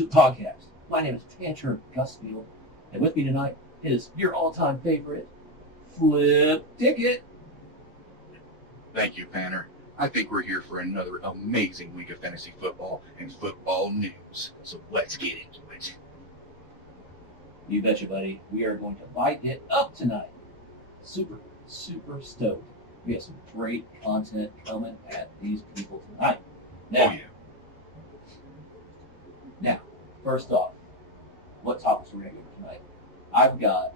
to the podcast. My name is Panter Gusfield, and with me tonight is your all-time favorite, Flip Ticket. Thank you, Panter. I think we're here for another amazing week of fantasy football and football news. So let's get into it. You betcha, buddy. We are going to light it up tonight. Super stoked. We have some great content coming at these people tonight. Now, first off, what topics we're going to go tonight? I've got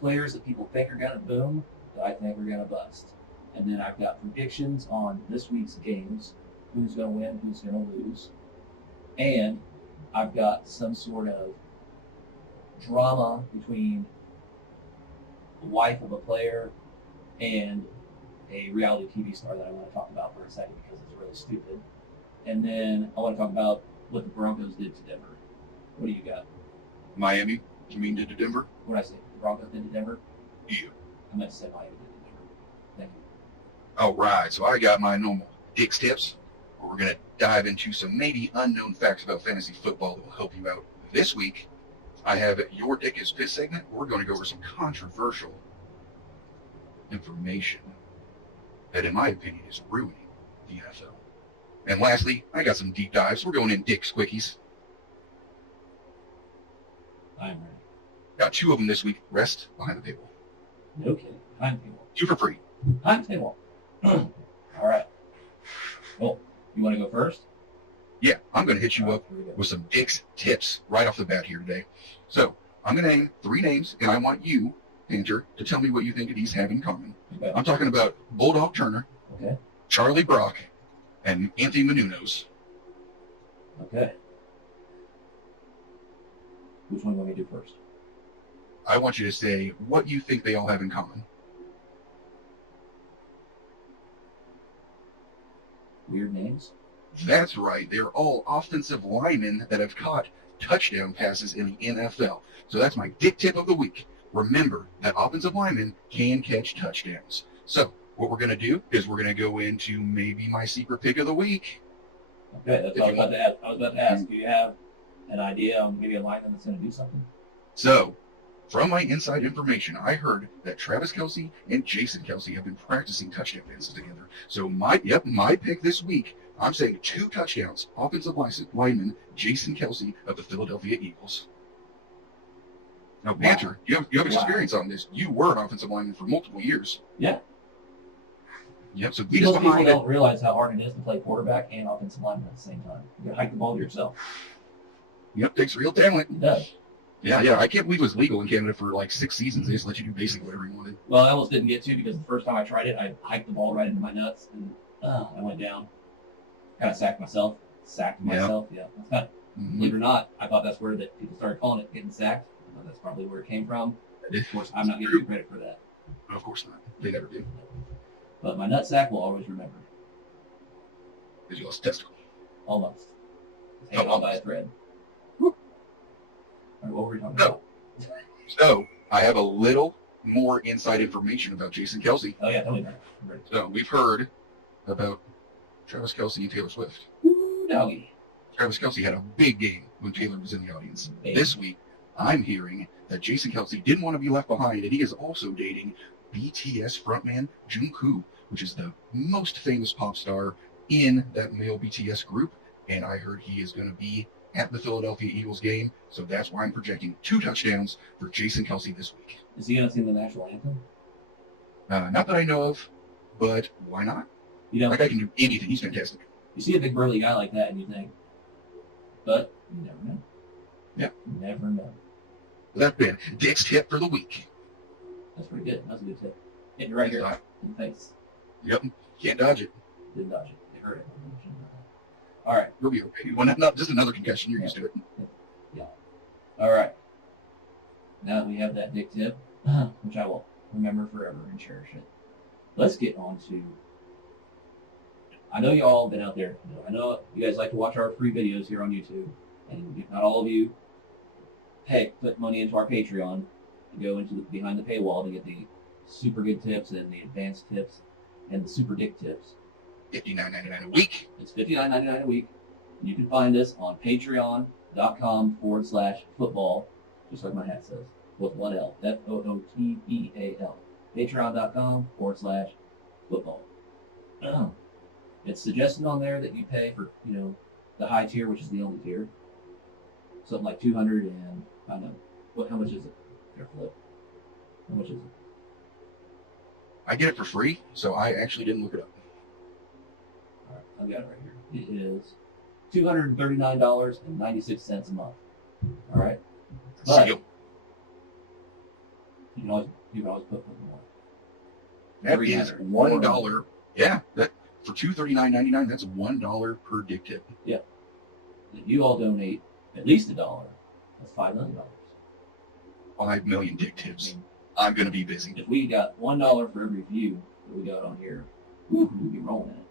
players that people think are going to boom, that I think are going to bust. And then I've got predictions on this week's games, who's going to win, who's going to lose. And I've got some sort of drama between the wife of a player and a reality TV star that I want to talk about for a second because it's really stupid. And then I want to talk about what the Broncos did to Denver. What do you got? Miami, you mean did to Denver? What did I say? The Broncos did to Denver? Yeah. I meant to say Miami did to Denver. Thank you. All right, so I got my normal Dick's Tips, where we're going to dive into some maybe unknown facts about fantasy football that will help you out. This week, I have Your Dick is Piss segment. We're going to go over some controversial information that, in my opinion, is ruining the NFL. And lastly, I got some deep dives. We're going in Dick's Quickies. I'm ready. Got two of them this week. Rest behind the paywall. No kidding. Behind the paywall. Two for free. Behind the paywall. All right. Well, you want to go first? Yeah, I'm going to hit you up with some Dick's Tips right off the bat here today. So, I'm going to name three names, and I want you, Panter, to tell me what you think these have in common. Okay. I'm talking about Bulldog Turner, Okay. Charlie Brock, and Anthony Menounos. Okay. Which one do you want me to do first? I want you to say what you think they all have in common. Weird names? That's right. They're all offensive linemen that have caught touchdown passes in the NFL. So that's my Dick Tip of the week. Remember that offensive linemen can catch touchdowns. So what we're going to do is we're going to go into maybe my secret pick of the week. Okay, that's what I was about to ask. I was about to ask, do you have an idea on maybe a lineman that's going to do something? So, from my inside information, I heard that Travis Kelce and Jason Kelce have been practicing touchdown passes together. So my pick this week, I'm saying 2 touchdowns, offensive lineman Jason Kelce of the Philadelphia Eagles. Now, Panter, you have experience on this. You were an offensive lineman for multiple years. Yeah. Yep, so Most people don't realize how hard it is to play quarterback and offensive lineman at the same time. You gotta hike the ball to yourself. Yep, takes real talent. It does. Yeah. I can't believe it was legal in Canada for like 6 seasons. They just let you do basically whatever you wanted. Well, I almost didn't get to because the first time I tried it, I hiked the ball right into my nuts and I went down. Kind of sacked myself. Yeah. That's not, believe it or not, I thought that's where that people started calling it getting sacked. That's probably where it came from. Of course, I'm not giving you credit for that. Of course not. They never do. But my nutsack will always remember. Because you lost a testicle. Almost. It's hanging on by a thread. All right, what were we talking about? So, I have a little more inside information about Jason Kelce. Oh, yeah, tell me. So, we've heard about Travis Kelce and Taylor Swift. Ooh, doggy. Travis Kelce had a big game when Taylor was in the audience. Big. This week, I'm hearing that Jason Kelce didn't want to be left behind, and he is also dating BTS frontman Jungkook, which is the most famous pop star in that male BTS group. And I heard he is going to be at the Philadelphia Eagles game, so that's why I'm projecting 2 touchdowns for Jason Kelce this week. Is he going to sing the national anthem? Not that I know of, but why not? You know, That guy can do anything. He's fantastic. you see a big burly guy like that and you think, but you never know. Yeah. You never know. That's been Dick's Tip for the week. That's pretty good. That's a good tip. Hit you right here in the face. Yep. Can't dodge it. Didn't dodge it. It hurt it. All right. You'll be okay. Well, not just another concussion. You're used to it. Yeah. All right. Now that we have that dick tip, which I will remember forever and cherish it, let's get on to. I know you all have been out there. I know you guys like to watch our free videos here on YouTube, and if not all of you put money into our Patreon to go into the behind the paywall to get the super good tips and the advanced tips and the super dick tips. $59.99 a week. It's $59.99 a week. You can find us on Patreon patreon.com/football, just like my hat says, with one L, FOOTBAL. Patreon.com/football. It's suggested on there that you pay for, the high tier, which is the only tier. Something like 200 and, I don't know, how much is it? Here, Flip. How much is it? I get it for free, so I actually didn't look it up. All right, I've got it right here. It is $239.96 a month. All right? But Steal. you can always put more. That Every is matter. $1. Yeah, that for $239.99, that's $1 per dick tip. If you all donate at least $1, that's $5 million. 5 million dick tips. I'm gonna be busy. If we got $1 for every view that we got on here, we'd be rolling in it.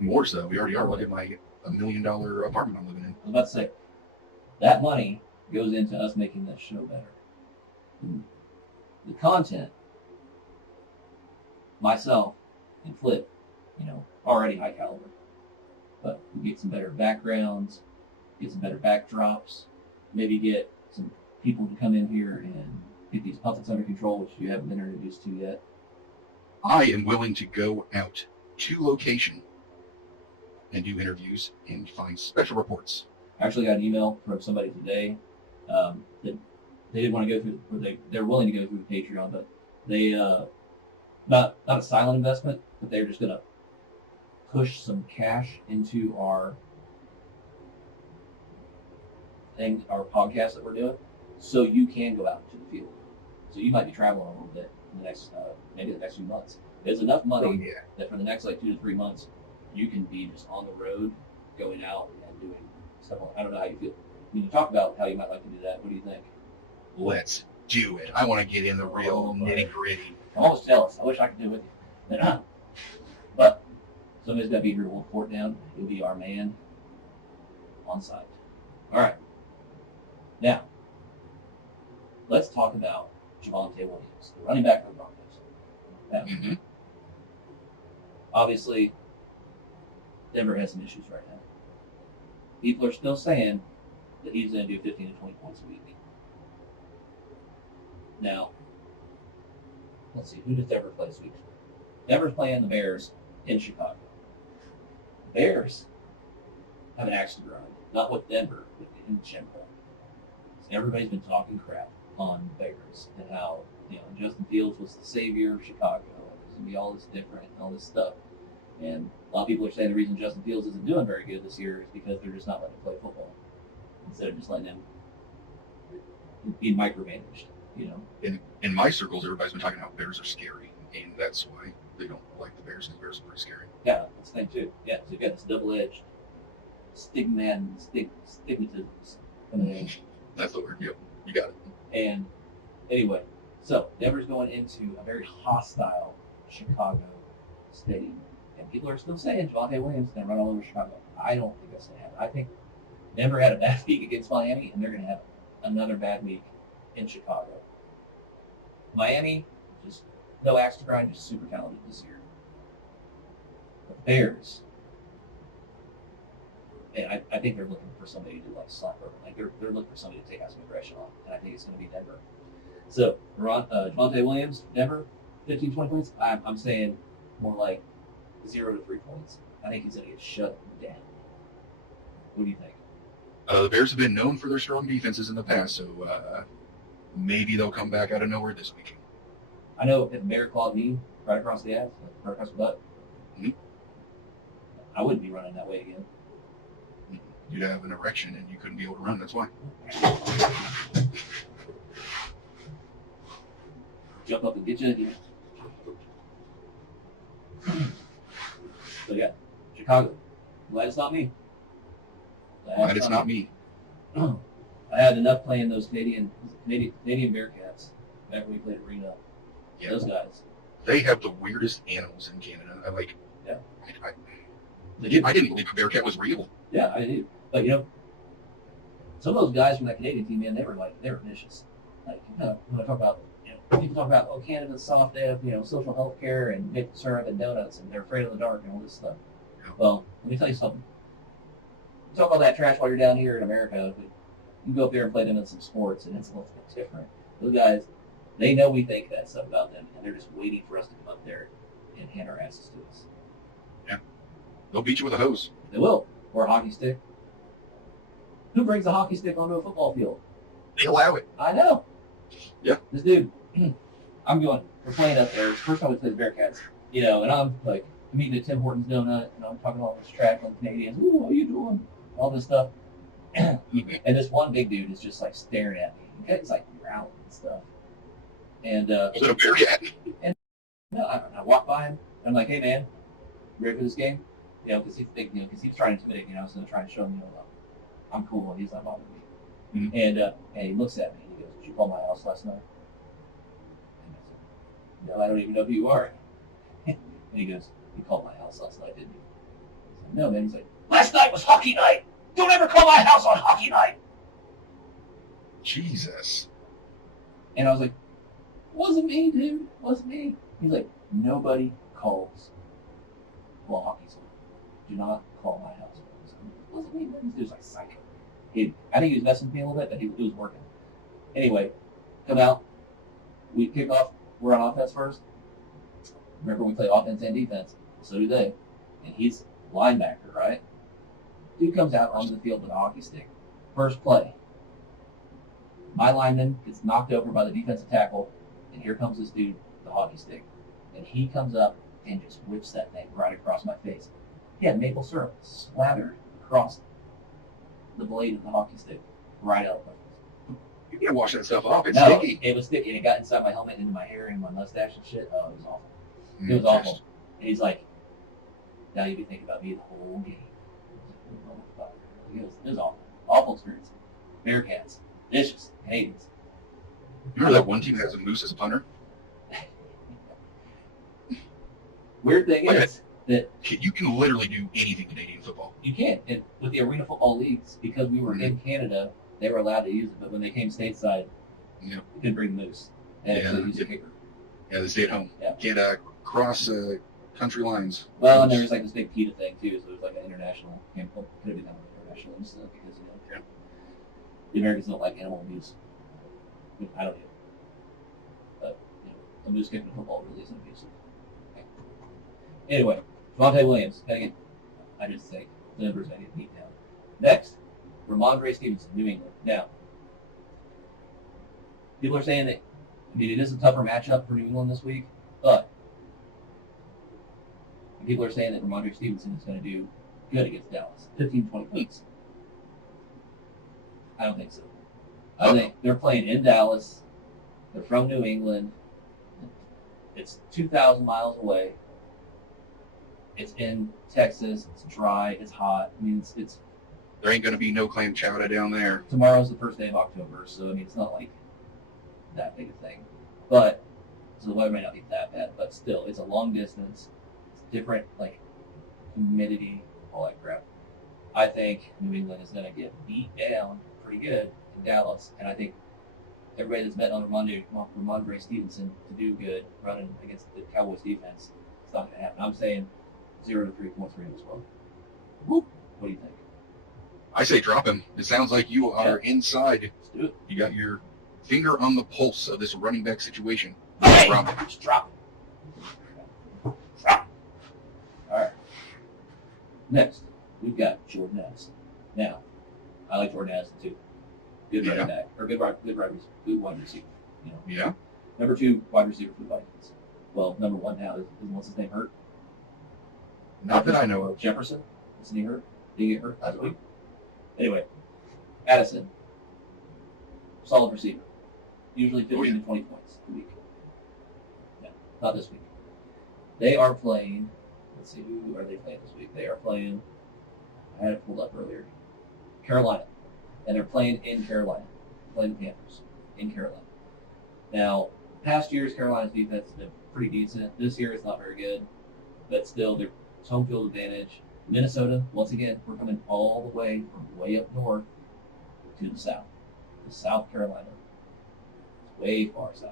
More so, we already are. Look at my $1 million apartment I'm living in. I was about to say, that money goes into us making this show better. The content, myself and Flip, already high caliber. But we get some better backgrounds, get some better backdrops, maybe get some people to come in here and get these puppets under control, which you haven't been introduced to yet. I am willing to go out to location and do interviews and find special reports. I actually got an email from somebody today that they didn't want to go through, or they're willing to go through the Patreon, but they not a silent investment, but they're just gonna push some cash into our podcast that we're doing, so you can go out into the field. So you might be traveling a little bit in the next maybe the next few months. There's enough money that for the next 2 to 3 months you can be just on the road, going out and doing stuff. I don't know how you feel. When you talk about how you might like to do that, what do you think? Let's do it. I want to get in the real nitty gritty. I'm almost jealous. I wish I could do it with you. But somebody's got to be here to hold the fort down. He'll be our man on site. All right. Now, let's talk about Javonte Williams, the running back for the Broncos. Now, obviously, Denver has some issues right now. People are still saying that he's going to do 15 to 20 points a week. Now, let's see, who does Denver play this week? Denver's playing the Bears in Chicago. The Bears have an axe to grind, not with Denver, but in general. Everybody's been talking crap on the Bears and how Justin Fields was the savior of Chicago. There's going to be all this different and all this stuff. And a lot of people are saying the reason Justin Fields isn't doing very good this year is because they're just not letting him play football instead of just letting him be micromanaged. In my circles, everybody's been talking about Bears are scary, and that's why they don't like the Bears, because Bears are pretty scary. Yeah, that's the thing too. Yeah, so you've got this double-edged stigmatism coming in. That's the word. Yep, you got it. And anyway, so Denver's going into a very hostile Chicago stadium. And people are still saying Javonte Williams is going to run all over Chicago. I don't think that's going to happen. I think Denver had a bad week against Miami, and they're going to have another bad week in Chicago. Miami, just no axe to grind, just super talented this year. The Bears, and I think they're looking for somebody to slap over. They're looking for somebody to take out some aggression on, and I think it's going to be Denver. So, Javonte Williams, Denver, 15, 20 points. I'm saying more like 0 to 3 points. I think he's going to get shut down. What do you think? The Bears have been known for their strong defenses in the past, so maybe they'll come back out of nowhere this week. I know if a bear clawed me right across the ass, right across the butt, I wouldn't be running that way again. You'd have an erection and you couldn't be able to run, that's why. Jump up and get you again. So yeah, Chicago. Glad it's not me. Glad it's not me. I had enough playing those Canadian Bearcats back when we played Arena. Yeah. Those guys. They have the weirdest animals in Canada. Yeah. I didn't believe a Bearcat was real. Yeah, I did. But some of those guys from that Canadian team, man, they were vicious. When I talk about, people talk about, Canada's soft, they have, social health care and maple syrup and donuts, and they're afraid of the dark and all this stuff. Yeah. Well, let me tell you something. talk all that trash while you're down here in America. But you go up there and play them in some sports, and it's a little bit different. Those guys, they know we think that stuff about them, and they're just waiting for us to come up there and hand our asses to us. Yeah. They'll beat you with a hose. They will. Or a hockey stick. Who brings a hockey stick onto a football field? They allow it. I know. Yeah. This dude, we're playing up there. It's the first time we played the Bearcats, and I'm like, meeting at Tim Hortons Donut, and I'm talking all this trash on the Canadians. Ooh, how you doing? All this stuff. And this one big dude is just like staring at me. He's like growling and stuff. And Was it a Bearcat? I walk by him. And I'm like, hey man, you ready for this game? Because he's big, because he was trying to intimidate me. I was going to try and show him, I'm cool and he's not bothering me. Mm-hmm. And he looks at me and he goes, did you call my house last night? And I said, no, I don't even know who you are. And he goes, you called my house last night, didn't you? I said, no, man. He's like, last night was hockey night. Don't ever call my house on hockey night. Jesus. And I was like, wasn't me, dude. Wasn't me. He's like, nobody calls while hockey's on. Do not call my house. Wasn't me. He was like psycho. I think he was messing with me a little bit, but it was working. Anyway, come out. We kick off. We're on offense first. Remember, we play offense and defense. So do they. And he's linebacker, right? Dude comes out onto the field with a hockey stick. First play. My lineman gets knocked over by the defensive tackle, and here comes this dude with the hockey stick. And he comes up and just whips that thing right across my face. He had maple syrup slathered across the blade of the hockey stick right out of my face. You can't wash that stuff off. It's No, sticky. it was sticky, and it got inside my helmet, into my hair, and my mustache and shit. Oh, it was awful. It was awful. And he's like, now you be thinking about me the whole game. It was awful. Awful experience. Bearcats. Vicious. Canadians. Remember that one team that has a moose as a punter? Weird thing is that You can literally do anything Canadian football. you can't. And with the arena football leagues, because we were in Canada, they were allowed to use it. But when they came stateside, Yeah. they couldn't bring the moose. They had to use a kicker. Yeah, they stay at home. Yeah. Can't cross country lines. Well, and there was like this big PETA thing too, so it was like an international camp. Could have become international and stuff because the Americans don't like animal abuse. I don't either. But a moose kicking a football really isn't abusive. Okay. Anyway, Javonte Williams. I just say the numbers I get beat down. Next, Ramondre Stevenson, New England. Now, people are saying that it is a tougher matchup for New England this week, but people are saying that Ramondre Stevenson is going to do good against Dallas. 15, 20 points. I don't think so. I think they're playing in Dallas. They're from New England. It's 2,000 miles away. It's in Texas. It's dry. It's hot. I mean, it's There ain't going to be no clam chowder down there. tomorrow's the first day of October, so I mean, it's not like that big a thing. But so the weather may not be that bad, but still, it's a long distance. It's different, like humidity, all that crap. I think New England is going to get beat down pretty good in Dallas, and I think everybody that's betting on Ramondre Stevenson to do good running against the Cowboys defense, it's not going to happen. I'm saying 0 to 3 points for him as well. Whoop. What do you think? I say drop him. It sounds like you are inside. Let's do it. You got your finger on the pulse of this running back situation. Hey! Drop him. Just drop it. Drop it. All right. Next, we've got Jordan Addison. Now, I like Jordan Addison too. Good running back, or good wide receiver. Yeah. Number 2 wide receiver for the Vikings. Well, number 1 now is what's his name hurt? Not that I know of. Jefferson. Isn't he hurt? Did he get hurt last week? Anyway, Addison, solid receiver. Usually 15 to 20 points a week. No, not this week. They are playing. Let's see, who are they playing this week? They are playing. I had it pulled up earlier. Carolina, and they're playing in Carolina. Playing the Panthers in Carolina. Now, past years Carolina's defense has been pretty decent. This year it's not very good, but still, it's home field advantage. Minnesota, once again, we're coming all the way from way up north to the south. To South Carolina. It's way far south.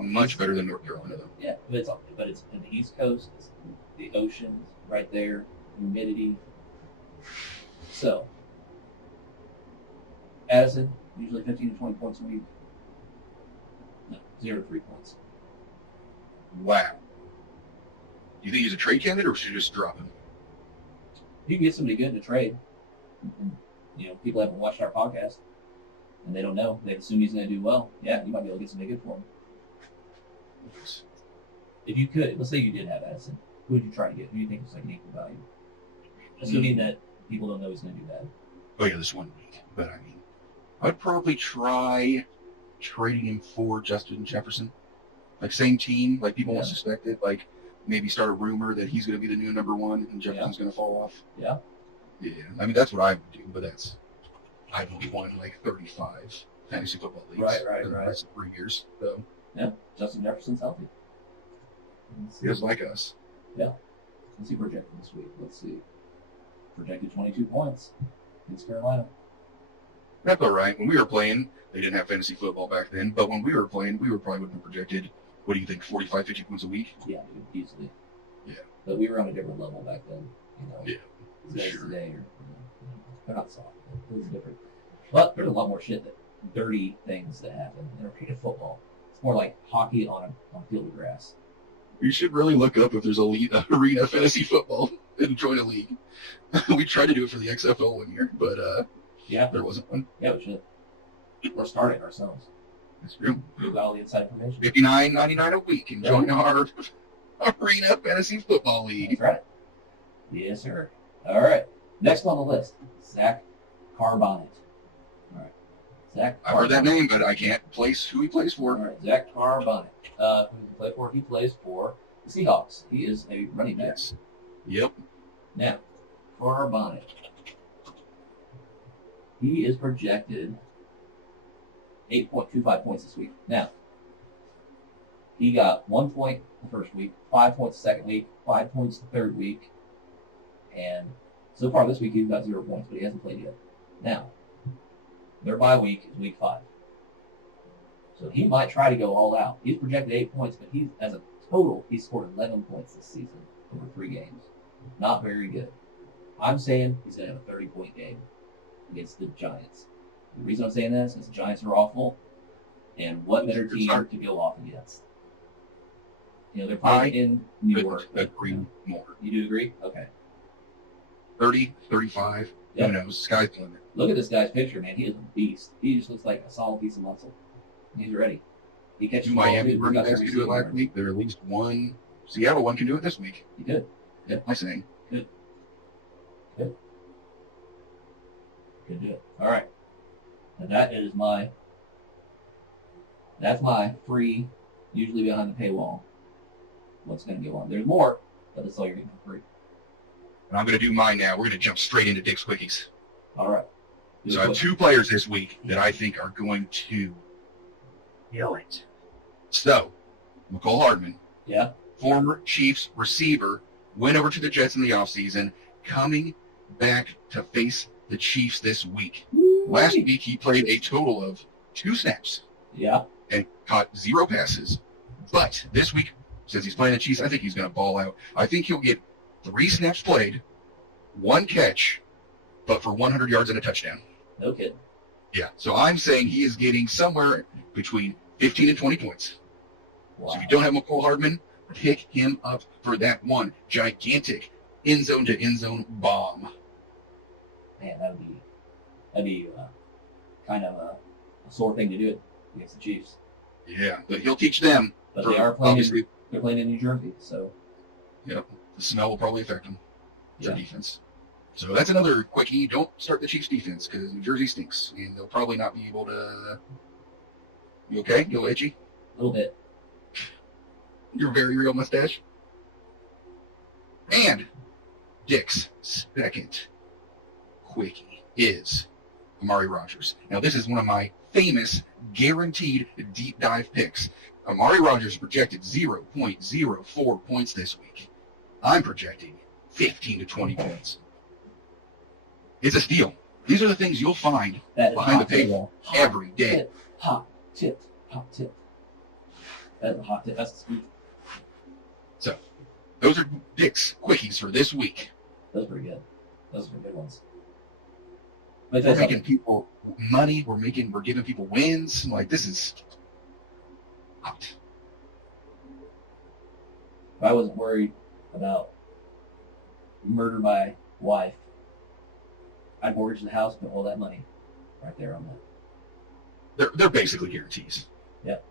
Much better than North Carolina, though. Yeah, but it's in the East Coast. It's the ocean's right there. Humidity. So, Addison, usually 15 to 20 points a week. No, 0 to 3 points. Wow. Do you think he's a trade candidate, or should you just drop him? You can get somebody good to trade. People haven't watched our podcast, and they don't know. They assume he's going to do well. Yeah, you might be able to get somebody good for him. If you could, let's say you did have Addison, who would you try to get? Who do you think is like an equal value? Assuming that people don't know he's going to do bad. Oh yeah, this 1 week. But I mean, I'd probably try trading him for Justin Jefferson. Like same team, like people won't suspect it. Like maybe start a rumor that he's going to be the new number 1 and Jefferson's going to fall off. Yeah. Yeah. I mean, that's what I would do, but I've only won like 35 fantasy football leagues. Right. In the last 3 years. So. Yeah. Justin Jefferson's healthy. Just like us. Yeah. What's he projected this week? Let's see. Projected 22 points against Carolina. That's all right. When we were playing, they didn't have fantasy football back then, but when we were playing, we probably would have been projected, what do you think, 45, 50 points a week? Yeah, easily. Yeah. But we were on a different level back then. Yeah. These guys Sure. today they're not soft. It's different. But there's a lot more shit dirty things that happen in arena football. It's more like hockey on a field of grass. You should really look up if there's a arena fantasy football and join a league. We tried to do it for the XFL 1 year, but there wasn't one. Yeah, we should. We're starting ourselves. That's true. We've got all the inside information. $59.99 a week and join our arena fantasy football league. That's right. Yes, sir. All right. Next on the list, Zach Carbonnet. All right. Zach. I've heard that name, but I can't place who he plays for. All right. Zach Carbonnet. Who does he play for? He plays for the Seahawks. He is a running back. Yes. Yep. Now, Carbonnet. He is projected 8.25 points this week. Now, he got 1 point the first week, 5 points the second week, 5 points the third week, and so far this week he's got 0 points, but he hasn't played yet. Now, their bye week is week 5. So he might try to go all out. He's projected 8 points, but as a total, he's scored 11 points this season over 3 games. Not very good. I'm saying he's going to have a 30-point game against the Giants. The reason I'm saying this is the Giants are awful, and what better team to go off against? They're playing in New York. Agree more. You do agree? Okay. 30, 35, Yep. who knows? Sky's the limit. Look at this guy's picture, man. He is a beast. He just looks like a solid piece of muscle. He's ready. He catches Two the ball, Miami too. running He's got backs every can do it single last yard. week. There are at least one. Seattle one can do it this week. He did. Am I saying? Could do it. All right. And that's my free, usually behind the paywall. What's going to go on? There's more, but that's all you're getting for free. And I'm going to do mine now. We're going to jump straight into Dick's Quickies. All right. So I have 2 players this week that I think are going to kill it. So, McCole Hardman, Yeah. former Chiefs receiver, went over to the Jets in the offseason, coming back to face the Chiefs this week. Last week, he played a total of 2 snaps Yeah. and caught 0 passes. But this week, since he's playing the Chiefs, I think he's going to ball out. I think he'll get 3 snaps played, 1 catch, but for 100 yards and a touchdown. No kidding. Yeah, so I'm saying he is getting somewhere between 15 and 20 points. Wow. So if you don't have McCole Hardman, pick him up for that one gigantic end zone to end zone bomb. Man, that'd be kind of a sore thing to do it against the Chiefs. Yeah, but he'll teach them. But they are playing. Obviously, They're playing in New Jersey, so yep, the smell will probably affect them. Their Yeah. defense. So that's another quickie. Don't start the Chiefs defense because New Jersey stinks, and they'll probably not be able to. You okay? You itchy? a little bit. Your very real mustache. And Dick's second quickie is Amari Rogers. Now, this is one of my famous guaranteed deep dive picks. Amari Rogers projected 0.04 points this week. I'm projecting 15 to 20 points. It's a steal. These are the things you'll find That is behind the hot tip. paywall Hot every day. tip. Hot tip. Hot tip. That's a hot tip. That's a scoop. So, those are Dick's quickies for this week. That's pretty good. Those are good ones. But We're making people money. We're giving people wins. Like, this is out. if I wasn't worried about murder by wife, I'd mortgage the house, put all that money right there on that. They're basically guarantees. Yep.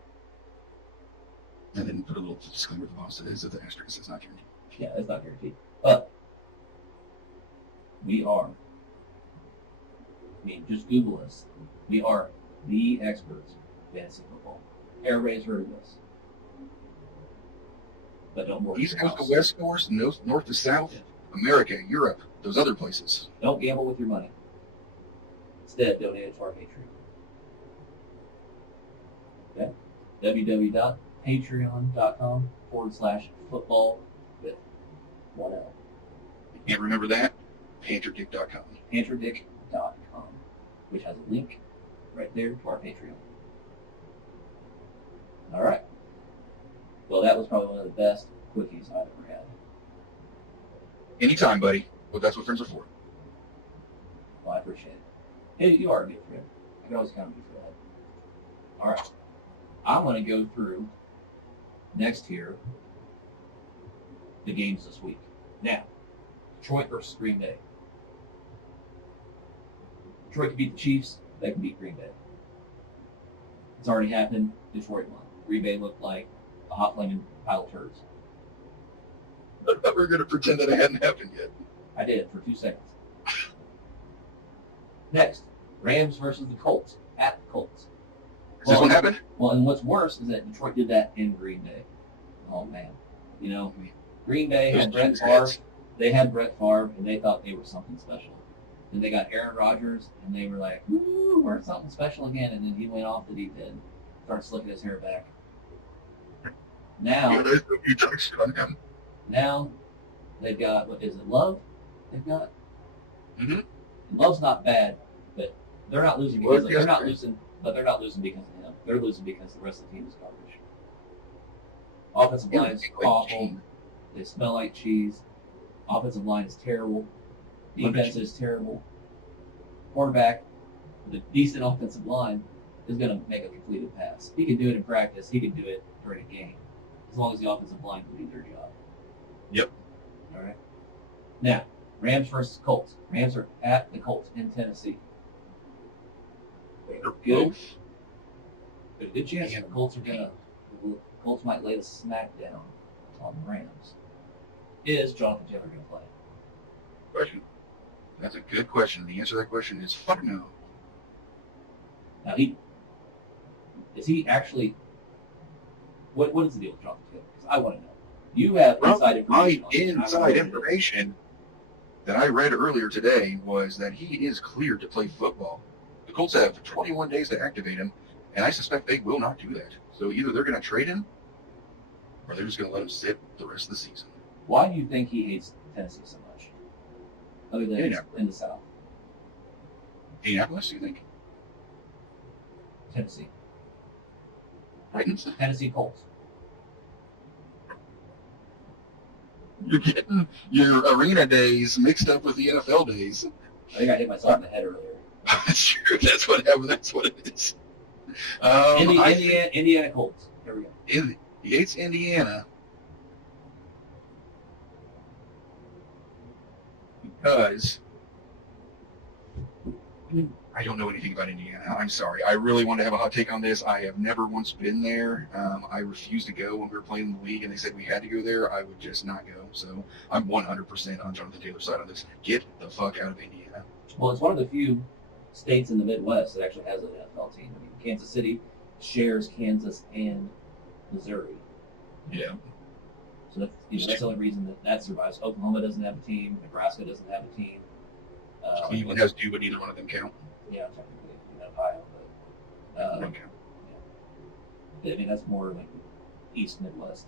And then put a little disclaimer at the bottom that is at the asterisk. It's not guaranteed. Yeah, it's not guaranteed. But we are. I mean, just Google us. We are the experts in fantasy football. Everybody's heard of us. But don't mortgage East your Coast house. to West Coast, north to South, America, Europe, those other places. Don't gamble with your money. Instead, donate it to our Patreon. Okay? www.patreon.com/football with 1L. And remember that? PanterDick.com. PanterDick.com, which has a link right there to our Patreon. All right. Well, that was probably one of the best quickies I've ever had. Anytime, buddy. But that's what friends are for. Well, I appreciate it. Hey, you are a good friend. I can always count on you for that. All right. I'm going to go through next here the games this week. Now, Detroit versus Green Bay. Detroit can beat the Chiefs. They can beat Green Bay. It's already happened. Detroit won. Green Bay looked like a hot flaming pile of turds. I thought we were going to pretend that it hadn't happened yet. I did for 2 seconds. Next, Rams versus the Colts at the Colts. Is this what happened? Well, and what's worse is that Detroit did that in Green Bay. Oh man, you know, Green Bay had Brett Favre. They had Brett Favre, and they thought they were something special. Then they got Aaron Rodgers, and they were like, "Woo, we're something special again." And then he went off the deep end, started slicking his hair back. Now, Yeah, there's a few touched on him. now they've got, what is it, Love? They've got. Mm-hmm. Love's not bad, but they're not losing because they're not losing. But they're not losing because of him. They're losing because the rest of the team is garbage. Offensive line is awful. They smell like cheese. Offensive line is terrible. Defense is terrible. Quarterback with a decent offensive line is going to make a completed pass. He can do it in practice. He can do it during a game, as long as the offensive line can do their job. Yep. All right. Now, Rams versus Colts. Rams are at the Colts in Tennessee. They're Good. both. There's a good chance the Colts might lay the smack down on the Rams. Is Jonathan Taylor going to play? Question. That's a good question. The answer to that question is fuck no. Now, is he actually? What is the deal with Jonathan Taylor? Because I want to know. You have inside information. My on this. inside information that I read earlier today was that he is cleared to play football. The Colts have 21 days to activate him, and I suspect they will not do that. So either they're going to trade him, or they're just going to let him sit the rest of the season. Why do you think he hates Tennessee so much? Other than in the South. Indianapolis, you think? Tennessee. Titans? Tennessee Colts. You're getting your arena days mixed up with the NFL days. I think I hit myself in the head earlier. Sure, that's what happened. That's what it is. Indiana Colts. Here we go. He hates Indiana because I don't know anything about Indiana. I'm sorry. I really want to have a hot take on this. I have never once been there. I refused to go when we were playing in the league, and they said we had to go there. I would just not go. So I'm 100% on Jonathan Taylor's side on this. Get the fuck out of Indiana. Well, it's one of the few states in the Midwest that actually has an NFL team. I mean, Kansas City shares Kansas and Missouri. Yeah. So that's the only reason that survives. Oklahoma doesn't have a team. Nebraska doesn't have a team. Cleveland has two, but neither one of them count. Yeah, technically in Ohio, but Okay. I mean that's more like East Midwest.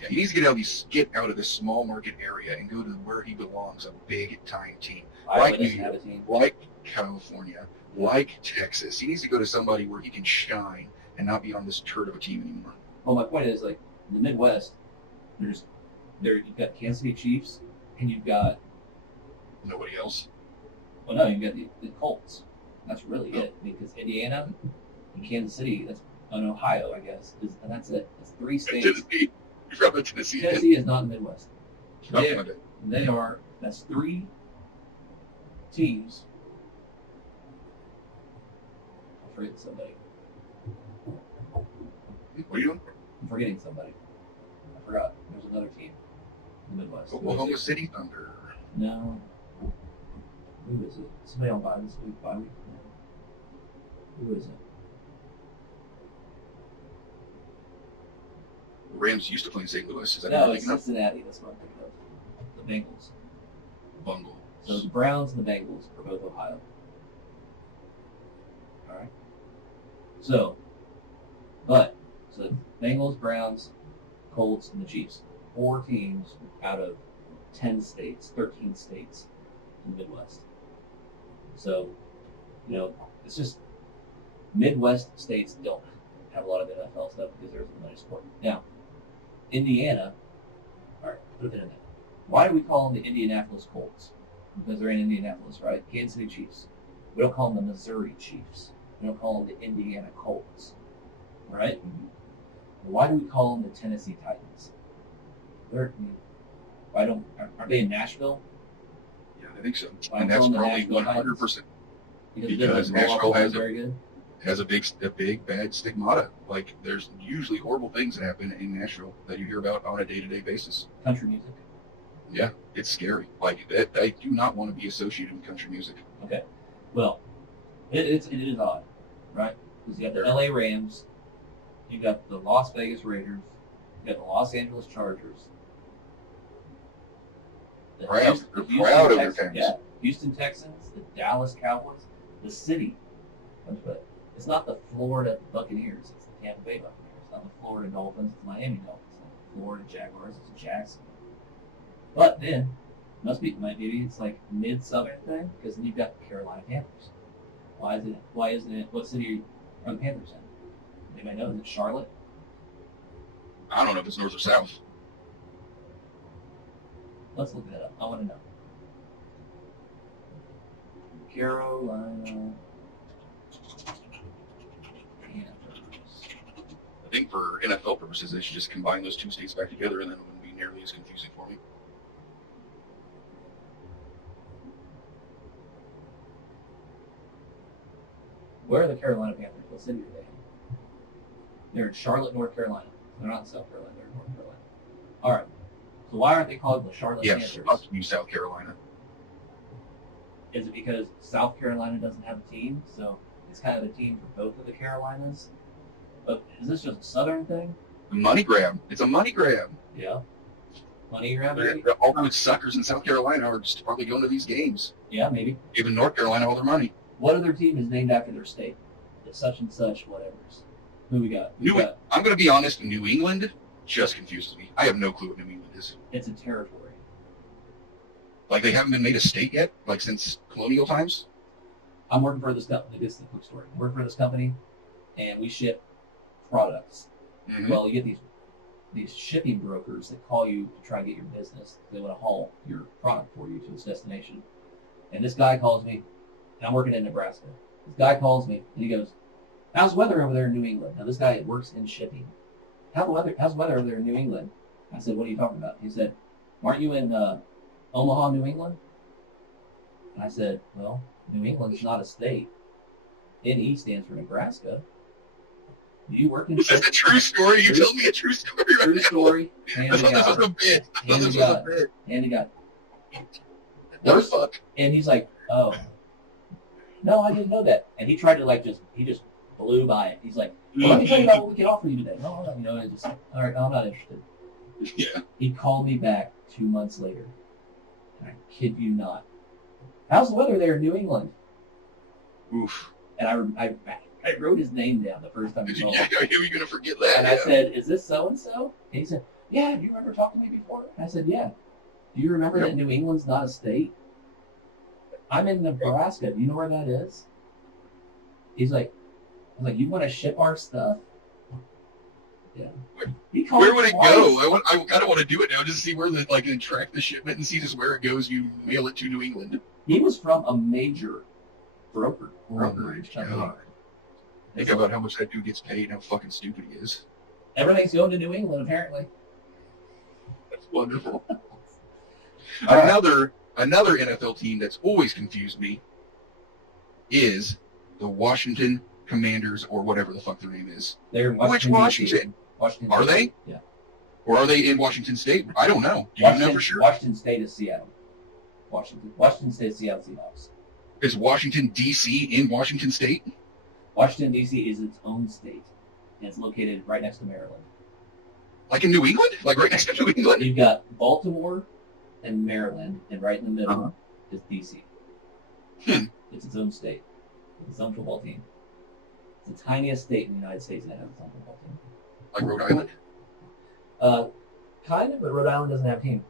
Yeah, he needs to get out of this small market area and go to where he belongs, a big time team. Iowa Like New doesn't have a York, team. like California, like Texas. He needs to go to somebody where he can shine and not be on this turd of a team anymore. Well, my point is, like, in the Midwest, you've got Kansas City Chiefs, and you've got Nobody else. Well, no, you got the Colts. That's really it, because Indiana and Kansas City, that's and Ohio, I guess, and that's it. It's 3 states. Tennessee. You're from Tennessee. Tennessee is not in the Midwest. Okay. They are. That's 3 teams. I'm forgetting somebody. What are you doing? I'm forgetting somebody. I forgot. There's another team in the Midwest. Oklahoma City Thunder. No. Who is it? Somebody on bye this week? Bye week? No. Who is it? The Rams used to play in St. Louis. Is that No, what it's you're thinking Cincinnati. That's what I'm thinking of. The Bengals. of? Bungles. So the Browns and the Bengals are both Ohio. All right. So Bengals, Browns, Colts, and the Chiefs. 4 teams out of 10 states, 13 states in the Midwest. So, it's just Midwest states don't have a lot of NFL stuff because there's a money sport. Now, Indiana, all right, put it in there. Why do we call them the Indianapolis Colts? Because they're in Indianapolis, right? Kansas City Chiefs. We don't call them the Missouri Chiefs. We don't call them the Indiana Colts, right? Why do we call them the Tennessee Titans? Are they in Nashville? Yeah, I think so. Why And call that's them the probably Nashville 100%. Because Nashville very good. has a big bad stigmata. Like, there's usually horrible things that happen in Nashville that you hear about on a day-to-day basis. Country music. Yeah, it's scary. Like, that, I do not want to be associated with country music. Okay. Well, it is odd, right? Because you got the LA Rams, you got the Las Vegas Raiders, you got the Los Angeles Chargers. The Proud of their fans. Yeah, Houston Texans, the Dallas Cowboys, the city. But it's not the Florida Buccaneers, it's the Tampa Bay Buccaneers. It's not the Florida Dolphins, it's the Miami Dolphins. It's not the Florida Jaguars, it's the Jacksonville. But then, maybe it's like mid-southern thing, because then you've got the Carolina Panthers. Why isn't it, what city are the Panthers in? Anybody know? Is it Charlotte? I don't know if it's north or south. Let's look that up. I want to know. Carolina Panthers. I think for NFL purposes, they should just combine those 2 states back together, and then it wouldn't be nearly as confusing for me. Where are the Carolina Panthers? What city are they in? They're in Charlotte, North Carolina. They're not in South Carolina. They're in North Carolina. All right. So why aren't they called the Charlotte Panthers? Fuck you, South Carolina. Is it because South Carolina doesn't have a team, so it's kind of a team for both of the Carolinas? But is this just a Southern thing? Money grab. It's a money grab. Yeah. Money grab, maybe? All those suckers in South Carolina are just probably going to these games. Yeah, maybe. Giving North Carolina all their money. What other team is named after their state? The such and such, whatever's. Who we got? I'm going to be honest, New England just confuses me. I have no clue what New England is. It's a territory. Like, they haven't been made a state yet? Like, since colonial times? I'm working for this company. This is the quick story. I'm working for this company, and we ship products. Mm-hmm. Well, you get these shipping brokers that call you to try to get your business. They want to haul your product for you to its destination. And this guy calls me, and I'm working in Nebraska. This guy calls me, and he goes, "How's the weather over there in New England?" Now, this guy works in shipping. How's the weather over there in New England? I said, "What are you talking about?" He said, "Aren't you in Omaha, New England?" And I said, "Well, New England's not a state. NE stands for Nebraska. Do you work in Is this a true story? You told me a true story right True now. story. I thought this was a bit. And he got What the fuck? And he's like, "Oh, no, I didn't know that." And he tried to he just blew by it. He's like, "Well, let me tell you about what we can offer you today." No, and just, all right, I'm not interested. Yeah. He called me back 2 months later. And I kid you not. "How's the weather there in New England?" Oof. And I wrote his name down the first time he called. Yeah, you were going to forget that. And I said, "Is this so-and-so?" And he said, "Yeah, do you remember talking to me before?" And I said, "Yeah. Do you remember that New England's not a state? I'm in Nebraska. Do you know where that is?" He's like, "You want to ship our stuff?" Yeah. Where- He called Where would it twice. go? I kind of want to do it now, just see where the and track the shipment and see just where it goes. You mail it to New England. He was from a major brokerage Oh company. God! Think about how much that dude gets paid and how fucking stupid he is. Everything's going to New England, apparently. That's wonderful. All right. Another NFL team that's always confused me is the Washington Commanders, or whatever the fuck their name is. They're in Which Washington? Washington? Washington Are State. they? Yeah. Or are they in Washington State? I don't know. Do you know for sure? Washington State is Seattle. Washington State is Seattle Seahawks. Is Washington, D.C. in Washington State? Washington, D.C. is its own state, and it's located right next to Maryland. Like in New England? Like right next to New England? You've got Baltimore and Maryland, and right in the middle is D.C. It's its own state. It's its own football team. It's the tiniest state in the United States that has its own football team. Like Rhode Island? Kind of, but Rhode Island doesn't have a team.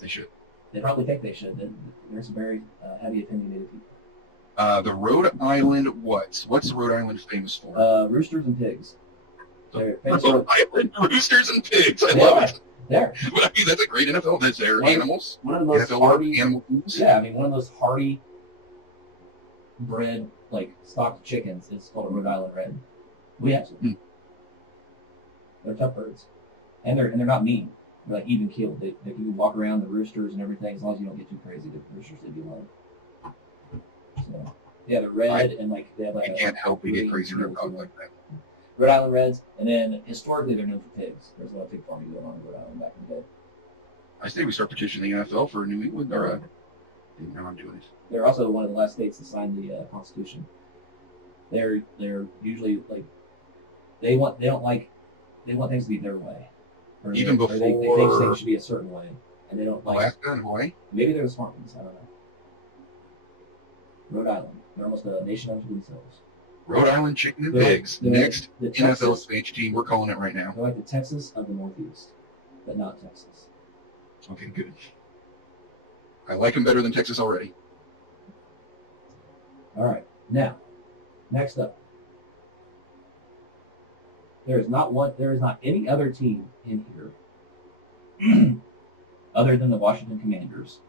They should. They probably think they should. There's some very heavy opinionated people. The Rhode Island what? What's Rhode Island famous for? Roosters and pigs. They're famous Rhode for, Island roosters and pigs. I They love are. it. There. Well, I mean, that's a great NFL. That's their animals. One of the most NFL hardy animal foods. Yeah, I mean, one of those hardy bred, like, stocked chickens is called a Rhode Island Red. We have some. They're tough birds. And they're not mean. They're, like, even keeled. They can walk around the roosters and everything, as long as you don't get too crazy. The roosters, they do love. So, yeah, they're red, and, like, they have, like, I can't help but get crazy green about fields. like that. Rhode Island Reds, and then, historically, they're known for pigs. There's a lot of pig farming going on in Rhode Island back in the day. I say we start petitioning the NFL for New England. Or now I'm doing it. They're also one of the last states to sign the Constitution. They're usually like they want things to be their way. Or Even or they think before- things should be a certain way, and they don't like. Alaska and Hawaii. Maybe they're the smart ones. I don't know. Rhode Island, they're almost a nation unto themselves. Rhode Island chicken and They're- pigs. they're Next the NFL Texas, expansion team. We're calling it right now. they're like the Texas of the Northeast, but not Texas. Okay, good. I like them better than Texas already. All right, now, next up. There is not any other team in here other than the Washington Commanders